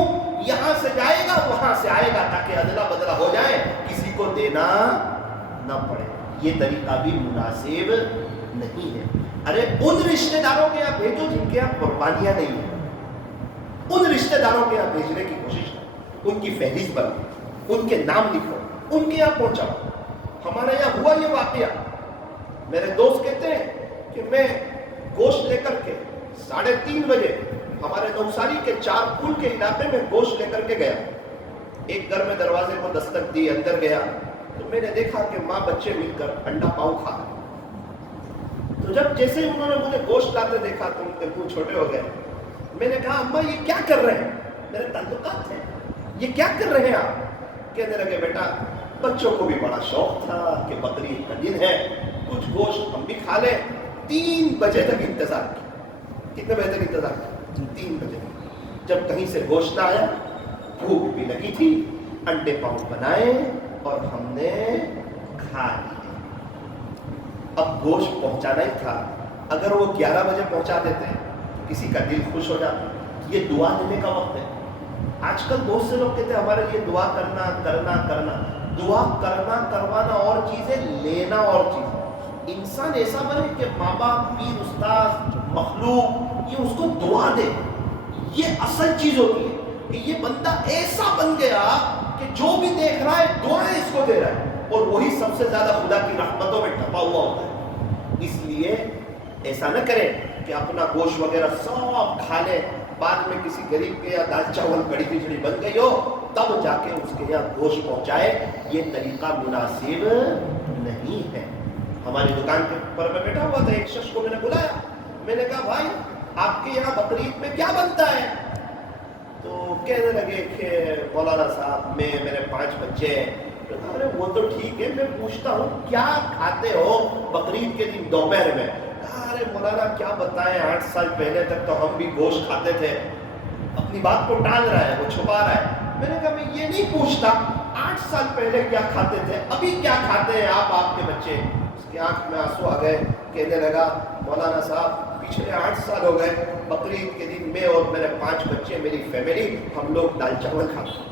یہاں سے جائے گا وہاں سے آئے گا تاکہ ادلا بدلا ہو جائے، کسی کو دینا نہ پڑے. یہ طریقہ بھی مناسب نہیں ہے. ارے ان رشتہ داروں کے یہاں بھیجو جن کے یہاں قربانیاں نہیں ہیں، ان رشتہ داروں کے یہاں بھیجنے کی کوشش کرو. ان کی فہرست بناؤ، ان کے نام لکھو، ان کے یہاں پہنچاؤ. ہمارے یہاں ہوا یہ واقعہ، میرے دوست کہتے ہیں کہ میں گوشت لے کر کے 3:30 بجے ہمارے نوساری کے 4 پل کے علاقے میں گوشت لے کر کے گیا. ایک گھر میں دروازے کو دستک دی، اندر گیا تو میں نے دیکھا کہ ماں بچے مل کر انڈا پاؤ کھا رہے. تو جب جیسے ہی انہوں نے مجھے گوشت لاتے دیکھا تو ان کے منہ چھوٹے ہو گئے. میں نے کہا اماں یہ کیا کر رہے ہیں؟ میرے تعلقات ہیں، یہ کیا کر رہے ہیں آپ؟ کہنے لگے بیٹا بچوں کو بھی بڑا شوق تھا کہ بقرعید کا دن ہے، کچھ گوشت ہم بھی کھا لیں. 3 بجے تک انتظار کیا. کتنے بجے تک انتظار کیا؟ 3 بجے. جب کہیں سے گوشت نہ آیا، بھوک بھی لگی تھی، انڈے پاؤ بنائے اور ہم نے کھا لیے. اب گوشت پہنچانا ہی تھا، اگر وہ 11 بجے پہنچا دیتے ہیں کسی کا دل خوش ہو جاتا. یہ دعا لینے کا وقت ہے. آج کل بہت سے لوگ کہتے ہیں ہمارے لیے دعا کرنا کرنا کرنا. دعا کرنا کروانا اور چیزیں، لینا اور چیزیں. انسان ایسا بنے کہ ماں باپ، پیر، استاد، مخلوق یہ اس کو دعا دے. یہ اصل چیز ہوتی ہے کہ یہ بندہ ایسا بن گیا کہ جو بھی دیکھ رہا ہے دعائیں اس کو دے رہا ہے، اور وہی سب سے زیادہ خدا کی رحمتوں میں ڈھپا ہوا ہوتا ہے. اس لیے ایسا نہ کریں کہ اپنا گوشت وغیرہ سب کھا لیں، بعد میں کسی غریب کے یا دال چاول کڑی کھچڑی بن گئی ہو تب جا کے اس کے یہاں گوشت پہنچائے. یہ طریقہ مناسب نہیں ہے. ہماری دکان کے پر میں بیٹھا ہوا تھا، ایک شخص کو میں نے بلایا. میں نے کہا بھائی آپ کے یہاں بقرعید میں کیا بنتا ہے؟ تو کہنے لگے کہ مولانا صاحب میرے 5 بچے ہیں. ارے وہ تو ٹھیک ہے، میں پوچھتا ہوں کیا کھاتے ہو بقرعید کے دن دوپہر میں؟ ارے مولانا کیا بتائیں، 8 سال پہلے تک تو ہم بھی گوشت کھاتے تھے. اپنی بات کو ٹال رہا ہے، وہ چھپا رہا ہے. میں نے کہا میں یہ نہیں پوچھتا 8 سال پہلے کیا کھاتے تھے، ابھی کیا کھاتے ہیں آپ کے بچے. اس کی آنکھ میں آنسو آ گئے. کہنے لگا مولانا صاحب پچھلے 8 سال ہو گئے، بقرعید کے دن میں اور میرے 5 بچے، میری فیملی، ہم لوگ دال چاول کھاتے.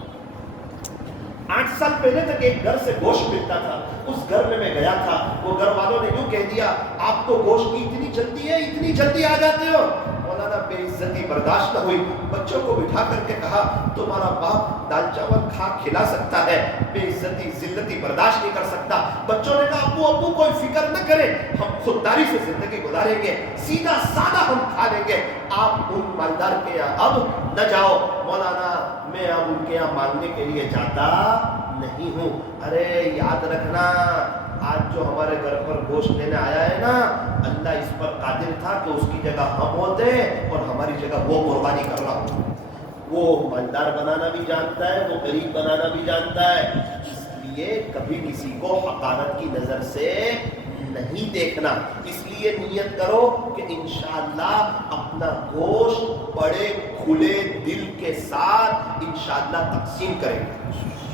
8 سال پہلے تک ایک گھر سے گوشت ملتا تھا، اس گھر میں گیا تھا. وہ گھر والوں نے یوں کہہ دیا آپ کو گوشت کی اتنی جلدی ہے، اتنی جلدی آ جاتے ہو. مولانا بے عزتی برداشت نہ ہوئی، بچوں کو بٹھا کر کے کہا تمہارا باپ دال چاول کھلا سکتا ہے، بے عزتی ذلتی برداشت نہیں کر سکتا. بچوں نے کہا ابو کوئی فکر نہ کریں، ہم خودداری سے زندگی گزاریں گے، سیدھا سادہ ہم کھا لیں گے، آپ ان مالدار کے یہاں اب نہ جاؤ. مولانا میں اب ان کے یہاں مانگنے کے لیے جاتا نہیں ہوں. ارے یاد رکھنا آج جو ہمارے گھر پر گوشت لینے آیا ہے نا، اللہ اس پر قادر تھا کہ اس کی جگہ ہم ہوتے اور ہماری جگہ وہ قربانی کر رہا ہوں. وہ مالدار بنانا بھی جانتا ہے، وہ غریب بنانا بھی جانتا ہے. اس لیے کبھی کسی کو حقارت کی نظر سے نہیں دیکھنا. اس لیے نیت کرو کہ انشاءاللہ اپنا گوشت بڑے کھلے دل کے ساتھ انشاءاللہ تقسیم کریں گے.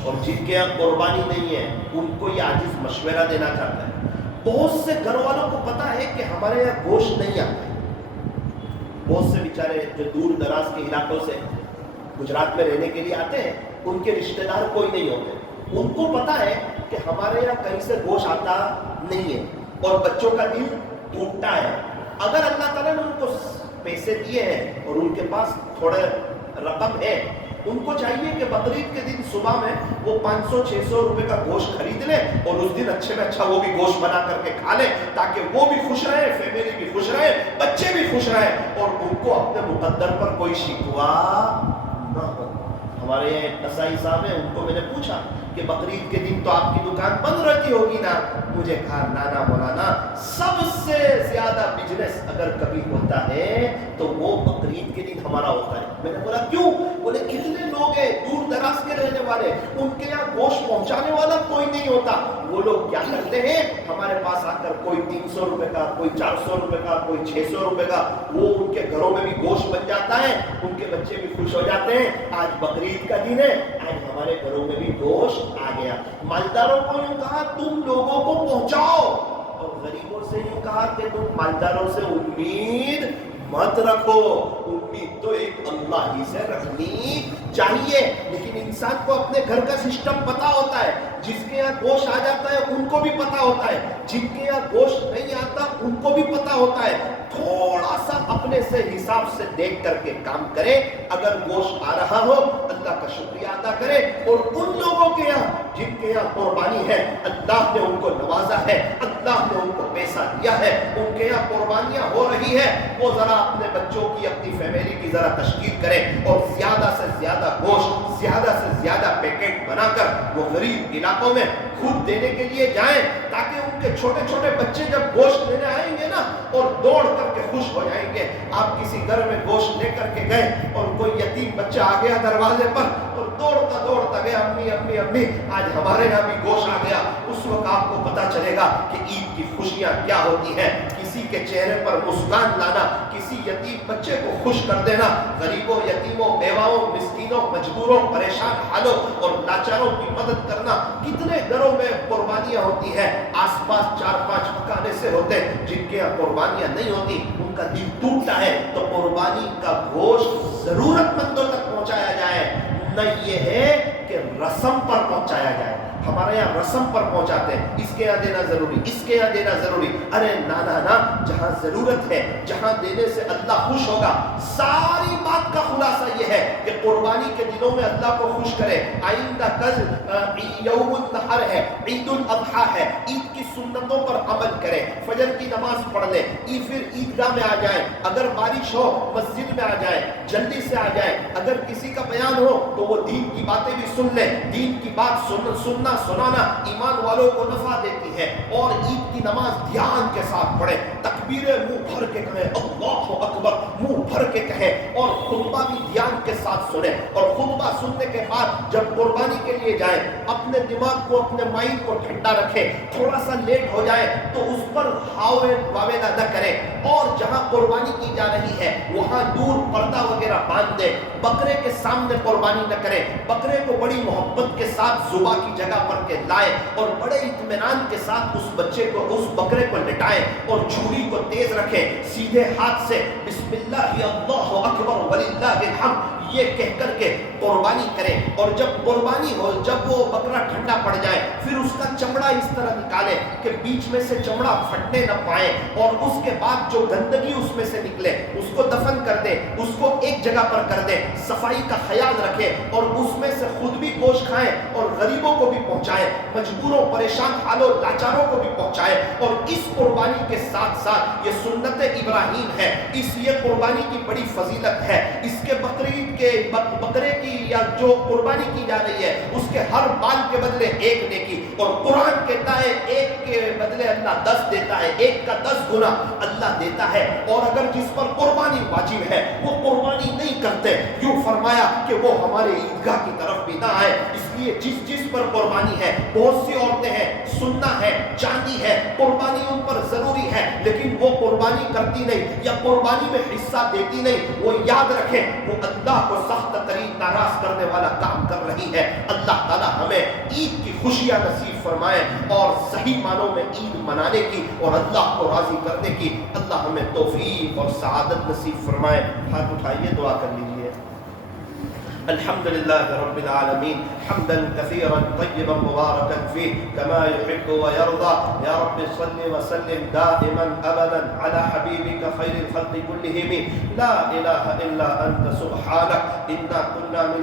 اور جن کے یہاں قربانی نہیں ہے ان کو یہ عاجز مشورہ دینا چاہتا ہے، بہت سے گھر والوں کو پتا ہے کہ ہمارے یہاں گوشت نہیں آتا ہے. بہت سے بیچارے جو دور دراز کے علاقوں سے گجرات میں رہنے کے لیے آتے ہیں, ان کے رشتہ دار کوئی نہیں ہوتے, ان کو پتا ہے کہ ہمارے یہاں کہیں سے گوشت آتا نہیں ہے, اور بچوں کا دل ٹوٹتا ہے. اگر اللہ تعالیٰ نے ان کو پیسے دیے ہیں اور ان کے پاس تھوڑے رقم ہے, ان کو چاہیے کہ بقرعید کے دن صبح میں وہ 500-600 روپے کا گوشت خرید لے, اور اس دن اچھے میں اچھا وہ بھی گوشت بنا کر کے کھا لے, تاکہ وہ بھی خوش رہے, فیملی بھی خوش رہے, بچے بھی خوش رہے, اور ان کو اپنے مقدر پر کوئی شکوہ نہ ہو. ہمارے یہاں ایک نسائی صاحب ہیں, ان کو میں نے پوچھا کہ بقرعید کے دن تو آپ کی دکان بند رہتی ہوگی نا؟ مجھے کہا نانا مولانا, سب سے زیادہ بزنس اگر کبھی ہوتا ہے تو وہ بقرعید کے دن ہمارا ہوتا ہے. میں نے بولا کیوں؟ بولے کتنے لوگ ہیں دور دراز کے رہنے والے, ان کے یہاں گوشت پہنچانے والا کوئی نہیں ہوتا. وہ لوگ کیا کرتے ہیں, ہمارے پاس آ کر کوئی 300 روپے کا, کوئی 400 روپے کا, کوئی 600 روپے کا, وہ ان کے گھروں میں بھی گوشت بن جاتا ہے, ان کے بچے بھی خوش ہو جاتے ہیں. آج بقرعید کا دن ہے, آج ہمارے گھروں میں بھی گوشت آ گیا. مالداروں کو یوں کہا تم لوگوں کو پہنچاؤ, اور غریبوں سے یوں کہا کہ تم مالداروں سے امید مت رکھو. امید تو ایک اللہ ہی سے رکھنی چاہیے. لیکن انسان کو اپنے گھر کا سسٹم پتا ہوتا ہے. جس کے یہاں گوشت آ جاتا ہے ان کو بھی پتا ہوتا ہے, جن کے یہاں گوشت نہیں آتا ان کو بھی پتا ہوتا ہے. تھوڑا سا اپنے سے حساب سے دیکھ کر کے کام کرے. اگر گوشت آ رہا ہو اللہ کا شکریہ ادا کرے, اور ان لوگوں کے یہاں جن کے یہاں قربانی ہے, اللہ نے ان کو نوازا ہے, اللہ نے ان کو پیسہ دیا ہے, ان کے یہاں قربانیاں ہو رہی ہے, وہ ذرا اپنے بچوں کی, اپنی فیملی کی ذرا تشکیل کرے, اور زیادہ سے زیادہ گوشت, زیادہ سے زیادہ پیکٹ بنا کر وہ غریب علاقوں میں خود دینے کے لیے جائیں, تاکہ ان کے چھوٹے چھوٹے بچے جب گوشت لینے آئیں گے نا, اور دوڑ کر کے خوش ہو جائیں گے. آپ کسی گھر میں گوشت لے کر کے گئے اور کوئی یتیم بچہ آ گیا دروازے پر, اور دوڑتا گیا, امی امی امی آج ہمارے یہاں بھی گوشت آ گیا. اس وقت آپ کو پتا چلے گا کہ عید کی خوشیاں کیا ہوتی ہیں. کسی کے چہرے پر مسکان لانا, کسی یتیم بچے کو خوش کر دینا, غریبوں, یتیموں, بیواؤں, مسکینوں, مجبوروں, پریشان حالوں اور لاچاروں کی مدد کرنا. کتنے گھروں میں قربانیاں ہوتی ہیں, آس پاس 4-5 مکان ایسے ہوتے ہیں جن کے یہاں قربانیاں نہیں ہوتی, ان کا دل ٹوٹتا ہے. تو قربانی کا گوشت ضرورت مندوں تک پہنچایا جائے, نہ یہ ہے کہ رسم پر پہنچایا جائے. ہمارے یہاں رسم پر پہنچاتے ہیں, اس کے یہاں دینا ضروری, اس کے یہاں دینا ضروری. ارے نا, جہاں ضرورت ہے, جہاں دینے سے اللہ خوش ہوگا. ساری بات کا خلاصہ یہ ہے کہ قربانی کے دنوں میں اللہ کو خوش کرے. آئندہ کل یوم النحر ہے, عید الاضحیٰ ہے, عید کی سنتوں پر عمل کرے, فجر کی نماز پڑھ لے, پھر عیدگاہ میں آ جائے, اگر بارش ہو مسجد میں آ جائے, جلدی سے آ جائے. اگر کسی کا بیان ہو تو وہ دین کی باتیں بھی سن لے. دین کی بات سننا سنانا ایمان والوں کو نفع دیتی ہے. اور عید کی نماز دھیان کے ساتھ پڑھے, تکبیریں منہ بھر کے کہیں, اللہ اکبر منہ بھر کے کہیں, اور خطبہ بھی دھیان کے ساتھ سنے. اور خطبہ سننے کے بعد جب قربانی کے لیے جائیں, اپنے دماغ کو, اپنے مائنڈ کو ٹھنڈا رکھے. تھوڑا سا لیٹ ہو جائے تو اس پر ہاوے واویلا نہ کرے, اور جہاں قربانی کی جا رہی ہے وہاں دور پردہ وغیرہ باندھ دے. بکرے کے سامنے قربانی نہ کرے, بکرے کو بڑی محبت کے ساتھ ذبح کی جگہ پر کے لائے, اور بڑے اطمینان کے ساتھ اس بچے کو, اس بکرے کو لٹائے, اور چھری کو تیز رکھے, سیدھے ہاتھ سے بسم اللہ اللہ اکبر وللہ الحمد یہ کہہ کر کے قربانی کرے. اور جب قربانی ہو, جب وہ بکرا ٹھنڈا پڑ جائے, پھر اس کا چمڑا اس طرح نکالے کہ بیچ میں سے چمڑا پھٹنے نہ پائے, اور اس کے بعد جو گندگی اس میں سے نکلے اس کو دفن کر دے, اس کو ایک جگہ پر کر دے, صفائی کا خیال رکھے, اور اس میں سے خود بھی گوشت کھائے اور غریبوں کو بھی پہنچائے, مجبوروں, پریشان حالوں, لاچاروں کو بھی پہنچائے. اور اس قربانی کے ساتھ ساتھ یہ سنت ابراہیم ہے, اس یہ قربانی کی بڑی فضیلت ہے. اس کے بقرعید کے بکرے کی یا جو قربانی کی جا رہی ہے اس کے ہر بال کے بدلے ایک نیکی. اور قرآن کہتا ہے ایک کے بدلے اللہ 10 دیتا ہے, ایک کا 10 گنا اللہ دیتا ہے. اور اگر جس پر قربانی واجب ہے وہ قربانی نہیں کرتے, یوں فرمایا کہ وہ ہمارے عیدگاہ کی طرف بھی نہ آئے. اس لیے جس پر قربانی ہے، بہت سی عورتیں ہیں، سننا ہے، چاندی ہے، قربانی ان پر ضروری ہے، لیکن وہ قربانی کرتی نہیں یا قربانی میں حصہ دیتی نہیں۔ وہ یاد رکھیں وہ اللہ کو سخت ترین ناراض کرنے والا کام کر رہی ہے۔ اللہ تعالی ہمیں عید کی خوشیاں نصیب فرمائے اور صحیح معنوں میں عید منانے کی اور اللہ کو راضی کرنے کی اللہ ہمیں توفیق اور سعادت نصیب فرمائے۔ ہاتھ اٹھائیے، دعا کر لیجیے۔ الحمد لله رب العالمين حمدا كثيرا طيبا مباركا فيه كما يحب ويرضى يا رب صل وسلم دائما ابدا على حبيبك خير الخلق كلهم لا اله الا انت سبحانك انا كنا من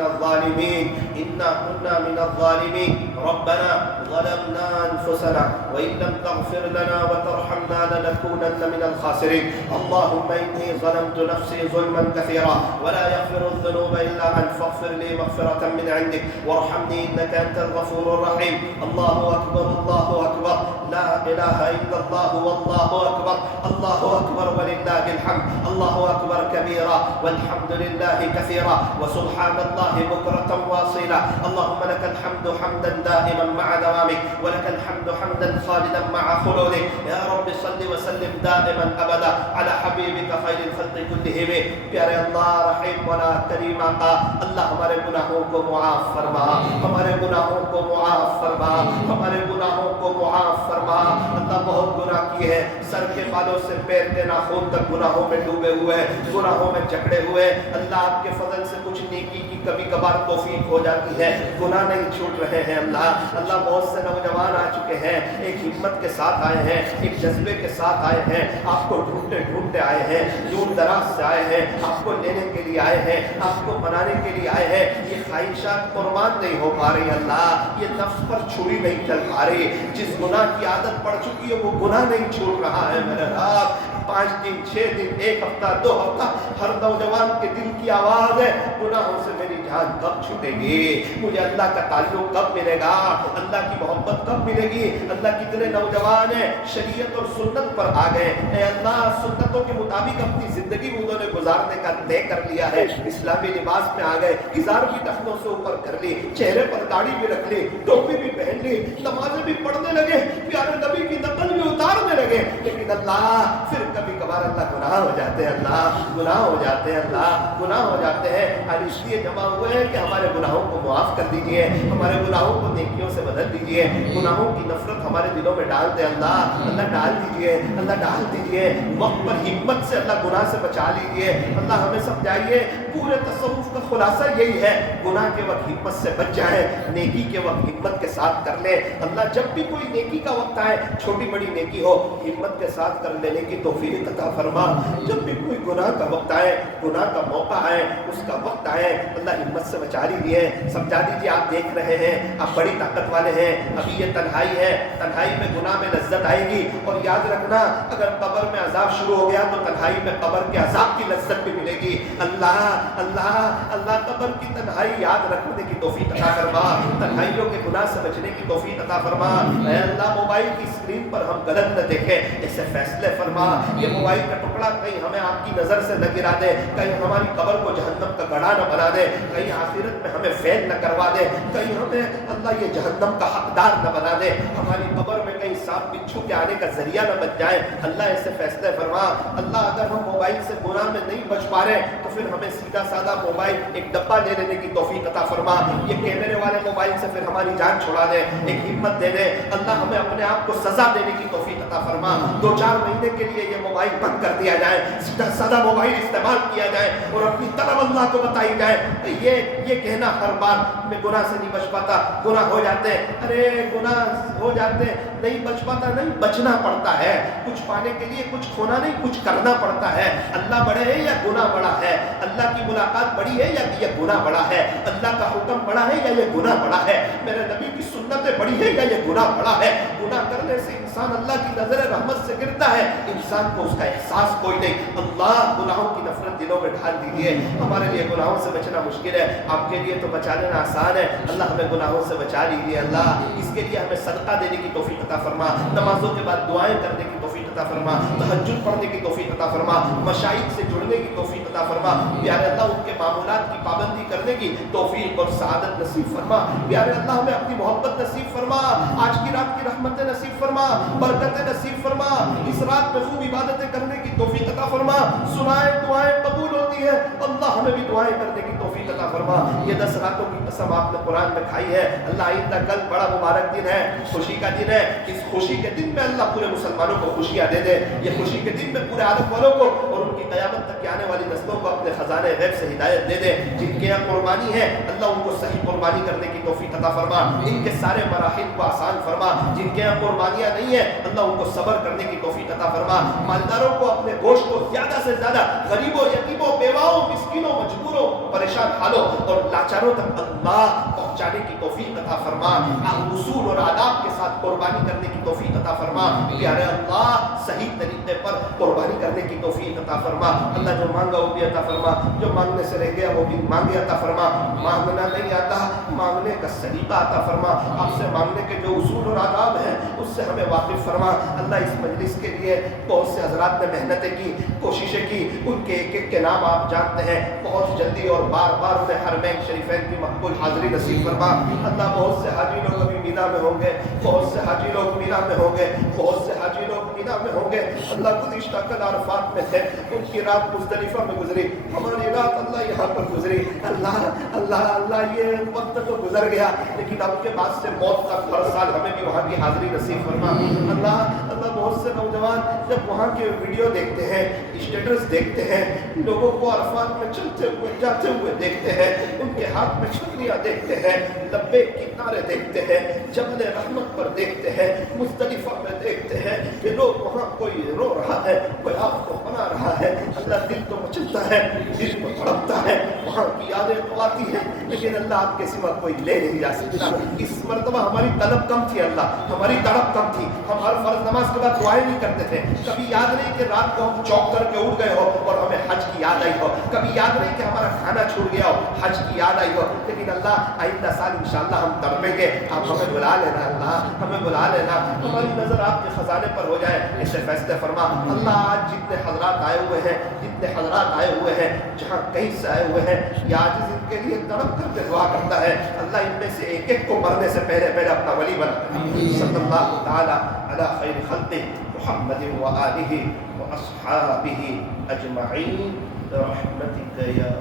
الظالمين ربنا ظلمنا انفسنا وان لم تغفر لنا وترحمنا لنكونن من الخاسرين اللهم اني ظلمت نفسي ظلما كثيرا ولا يغفر الذنوب الا انت فاغفر لي مغفرة من عندك وارحمني إنك أنت الغفور الرحيم الله أكبر الله أكبر لا إله إلا الله والله أكبر الله أكبر ولله الحمد الله أكبر كبيرا والحمد لله كثيرا وسبحان الله بكرة واصيلا اللهم لك الحمد حمدا دائما مع دوامك ولك الحمد حمدا خالدا مع خلودك يا رب صل وسلم دائما أبدا على حبيبك خير الخلق كلهم پیارے اللہ رحیم ولا کریم آقا اللہ ہمارے گناہوں کو معاف فرما، ہمارے گناہوں کو معاف فرما، ہمارے گناہوں کو معاف فرما۔ اللہ بہت گناہ کیے ہیں، سر کے بالوں سے پیر کے ناخن تک گناہوں میں ڈوبے ہوئے، گناہوں میں جکڑے ہوئے۔ اللہ آپ کے فضل سے کچھ نیکی کی کبھی کبھار توفیق ہو جاتی ہے، گناہ نہیں چھوٹ رہے ہیں۔ اللہ بہت سے نوجوان آ چکے ہیں، ایک ہمت کے ساتھ آئے ہیں، ایک جذبے کے ساتھ آئے ہیں، آپ کو ڈھونڈتے ڈھونڈتے آئے ہیں، دور دراز سے آئے ہیں، آپ کو لینے کے لیے آئے ہیں، آپ کو منانے کے لیے آئے ہیں۔ یہ خواہشات قربان نہیں ہو پا رہی اللہ، یہ نفس پر چھری نہیں چل پا رہی، جس گناہ کی عادت پڑ چکی ہے وہ گناہ نہیں چھوڑ رہا ہے میرے رب۔ 5 دن 6 دن 1 ہفتہ 2 ہفتہ ہر نوجوان کے دل کی آواز ہے گناہوں سے میری جان کب چھوٹے گی، مجھے اللہ کا تعلق کب ملے گا، اللہ کی محبت کب ملے گی۔ اللہ کتنے نوجوان ہیں شریعت اور سنت پر آ گئے، اے اللہ سنتوں کے مطابق اپنی زندگی انہوں نے گزارنے کا طے کر لیا ہے، اسلامی لباس میں آ گئے، ازار بھی ٹخنوں سے اوپر کر لی، چہرے پر داڑھی بھی رکھ لی، ٹوپی بھی پہن لی، نمازیں بھی پڑھنے لگے، پیارے نبی کی نقل بھی اتارنے لگے، لیکن اللہ پھر کبھی کبھار اللہ گناہ ہو جاتے ہیں، اللہ گناہ ہو جاتے ہیں، اللہ گناہ ہو جاتے ہیں۔ آج اس لیے جمع ہوئے ہیں کہ ہمارے گناہوں کو معاف کر دیجئے، ہمارے گناہوں کو نیکیوں سے بدل دیجئے، گناہوں کی نفرت ہمارے دلوں میں ڈال دے اللہ ڈال دیجئے، اللہ ڈال دیجئے، وقت پر ہمت سے اللہ گناہ سے بچا لیجئے۔ اللہ ہمیں سمجھائیے، پورے تصوف کا خلاصہ یہی ہے، گناہ کے وقت ہمت سے بچ جائیں، نیکی کے وقت ہمت کے ساتھ کر لیں۔ اللہ جب بھی کوئی نیکی کا وقت آئے، چھوٹی بڑی نیکی ہو، ہمت کے ساتھ کر لینے کی توفیق عطا فرما۔ جب بھی کوئی گناہ کا وقت آئے، گناہ کا موقع آئے، اس کا وقت آئے، اللہ ہمت سے بچا لیجیے، سمجھا دیجیے آپ دیکھ رہے ہیں، آپ بڑی طاقت والے ہیں، ابھی یہ تنہائی ہے، تنہائی میں گناہ میں لذت آئے گی، اور یاد رکھنا اگر قبر میں عذاب شروع ہو گیا تو تنہائی میں قبر کے عذاب کی لذت بھی ملے گی۔ اللہ اللہ اللہ قبر کی تنہائی یاد رکھنے کی توفیق عطا فرما، تنہائیوں کے گناہ سے بچنے کی توفیق عطا فرما۔ اے اللہ موبائل کی اسکرین پر ہم غلط نہ دیکھیں، ایسے فیصلے فرما، یہ موبائل کا ٹکڑا کہیں ہمیں آپ کی نظر سے نہ گرا دے، کہیں ہماری قبر کو جہنم کا گڑھا نہ بنا دے، کہیں آخرت میں ہمیں فیل نہ کروا دے، کہیں ہمیں اللہ یہ جہنم کا حقدار نہ بنا دے، ہماری قبر میں کہیں سانپ بچھو کے آنے کا ذریعہ نہ بن جائے۔ اللہ ایسے فیصلے فرما۔ اللہ اگر ہم موبائل سے گناہ میں نہیں بچ پا رہے تو پھر ہمیں سیدھا سادہ موبائل ایک ڈبہ لے لینے کی توفیق عطا فرما، یہ کیمرے والے موبائل سے پھر ہماری جان چھڑا دے، ایک ہمت دے دے۔ اللہ ہمیں اپنے آپ کو سزا دینے کی توفیق عطا فرما، 2-4 مہینے کے لیے یہ موبائل بند کر دیا جائے، سیدھا سادہ موبائل استعمال کیا جائے اور اپنی طلب اللہ کو بتائی جائے۔ یہ کہنا ہر بار میں گناہ سے نہیں بچ پاتا، گناہ ہو جاتے ہیں، ارے گناہ ہو جاتے ہیں، نہیں بچ پاتا، نہیں بچنا پڑتا ہے، کچھ پانے کے لیے کچھ کھونا نہیں، کچھ کرنا پڑتا ہے۔ اللہ بڑے ہے یا گناہ بڑا ہے، اللہ کی ملاقات بڑی ہے یا یہ گناہ بڑا ہے، اللہ کا حکم بڑا ہے یا یہ گناہ بڑا ہے، میرے نبی کی سنتیں بڑی ہے یا یہ گناہ بڑا ہے۔ گناہ کرنے سے انسان اللہ کی نظر رحمت سے گرتا ہے، انسان کو اس کا احساس کوئی نہیں۔ اللہ گناہوں کی نفرت دلوں میں ڈال دیجیے، ہمارے لیے گناہوں سے بچنا مشکل ہے، آپ کے لیے تو بچا لینا آسان ہے۔ اللہ ہمیں گناہوں سے بچا لیجیے، اللہ اس کے لیے ہمیں صدقہ دینے کی توفیق عطا فرما، نمازوں کے بعد دعائیں کرنے کی توفیق عطا عطا فرما, تہجد پڑھنے کی توفیق عطا فرما, مشائخ سے جڑنے کی توفیق عطا فرما. پیارے اللہ ان کے معمولات کی پابندی کرنے کی توفیق اور سعادت نصیب فرما. پیارے اللہ ہمیں اپنی محبت نصیب فرما, آج کی رات کی رحمتیں نصیب فرما, برکتیں نصیب فرما, اس رات میں خوب عبادتیں کرنے کی توفیق عطا فرما. سنائیں دعائیں قبول ہوتی ہیں, اللہ ہمیں بھی دعائیں کرنے کی توفیق عطا فرما. یہ 10 راتوں کی قسم آپ نے قرآن میں کھائی ہے. اللہ آئندہ کل بڑا مبارک دن ہے, خوشی کا دن ہے. اس خوشی کے دن میں اللہ پورے مسلمانوں کو خوشیاں دے دے. یہ خوشی کے دن میں پورے عالم والوں کو اور ان کی قیامت تک آنے والی نسلوں کو اپنے خزانے غیب سے ہدایت دے دے. جن کے یہاں قربانی ہے اللہ ان کو صحیح قربانی کرنے کی توفیق عطا فرما, ان کے سارے مراحل کو آسان فرما. جن کے یہاں قربانیاں نہیں ہیں اللہ ان کو صبر کرنے کی توفیق عطا فرما. مالداروں کو اپنے گوشت کو زیادہ سے زیادہ غریبوں, یتیموں, بیواؤں, مسکینوں, مجبوروں, پریشان حالوں اور لاچاروں تک اللہ پہنچانے کی توفیق عطا فرما. اصول اور آداب کے ساتھ قربانی کرنے کی توفیق عطا فرما. پیارے اللہ صحیح طریقے پر قربانی کرنے کی توفیق عطا فرما. اللہ جو مانگا وہ بھی عطا فرما, جو مانگنے سے رہ گیا وہ بھی مانگے عطا فرما. مانگنا نہیں آتا, مانگنے کا سلیقہ عطا فرما. آپ سے مانگنے کے جو اصول اور آداب ہیں اس سے ہمیں واقف فرما. اللہ اس مجلس کے لیے بہت سے حضرات نے محنتیں کی, کوششیں کی, ان کے ایک ایک کے نام آپ جانتے ہیں. بہت جلدی اور بار بار انہیں حرمین شریفین کی مقبول حاضری نصیب فرما. اللہ بہت سے حاجی لوگ ابھی مینا میں ہوں گے, بہت سے حاجی لوگ مینا میں ہوں گے, بہت سے حاجی لوگ مینا میں ہوں گے. اللہ گزشتہ کل عرفات میں تھے, ان کی رات مزدلفہ میں گزری, ہماری رات اللہ یہاں پر گزری. اللہ اللہ اللہ یہ وقت تو گزر گیا لیکن اب کے بعد سے موت تک ہر سال ہمیں بھی وہاں کی حاضری نصیب فرما. اللہ اللہ بہت سے نوجوان جب وہاں کے ویڈیو دیکھتے ہیں, اسٹیٹس دیکھتے ہیں, لوگوں کو عرفات میں چلتے ہوئے جاتے ہوئے دیکھتے ہیں, ان کے ہاتھ میں چھتریاں دیکھتے ہیں, لبیک کی نعرے دیکھتے ہیں, جبل رحمت پر دیکھتے ہیں, مزدلفہ میں دیکھتے ہیں کہ لوگ وہاں کوئی رو رہا ہے, کوئی آپ کو بنا رہا ہے. اللہ دل تو مچلتا ہے, دل کو تڑپتا ہے, وہاں کی یادیں تو آتی ہیں لیکن اللہ آپ کے سوا کوئی لے نہیں جا سکتا. اس مرتبہ ہماری طلب کم تھی, اللہ ہماری تڑپ کم تھی. ہم ہر فرض نماز کے بعد دعائیں نہیں کرتے تھے. کبھی یاد نہیں کہ رات کو ہم چوک کر کے اٹھ گئے ہو اور ہمیں حج کی یاد آئی ہو. کبھی یاد نہیں کہ ہمارا کھانا چھوٹ گیا ہو, حج کی یاد آئی ہو. لیکن اللہ آئندہ سال انشاءاللہ ہم تڑپیں گے, آپ ہمیں بلا لینا, اللہ ہمیں بلا لینا. ہماری نظر آپ کے خزانے پر ہو جائے, اسے فیصلے فرما. اللہ آج جتنے حضرات آئے ہوئے ہیں, جتنے حضرات آئے ہوئے ہیں, جہاں کہیں سے آئے ہوئے ہیں, یہ عاجز ان کے لیے تڑپ کر کے دعا کرتا ہے. اللہ ان میں سے ایک ایک کو مرنے سے پہلے پہلے اپنا ولی بنا. صلی اللہ تعالی علی خیر خلقہ محمد و آلہ و اصحابہ اجمعین برحمتک یا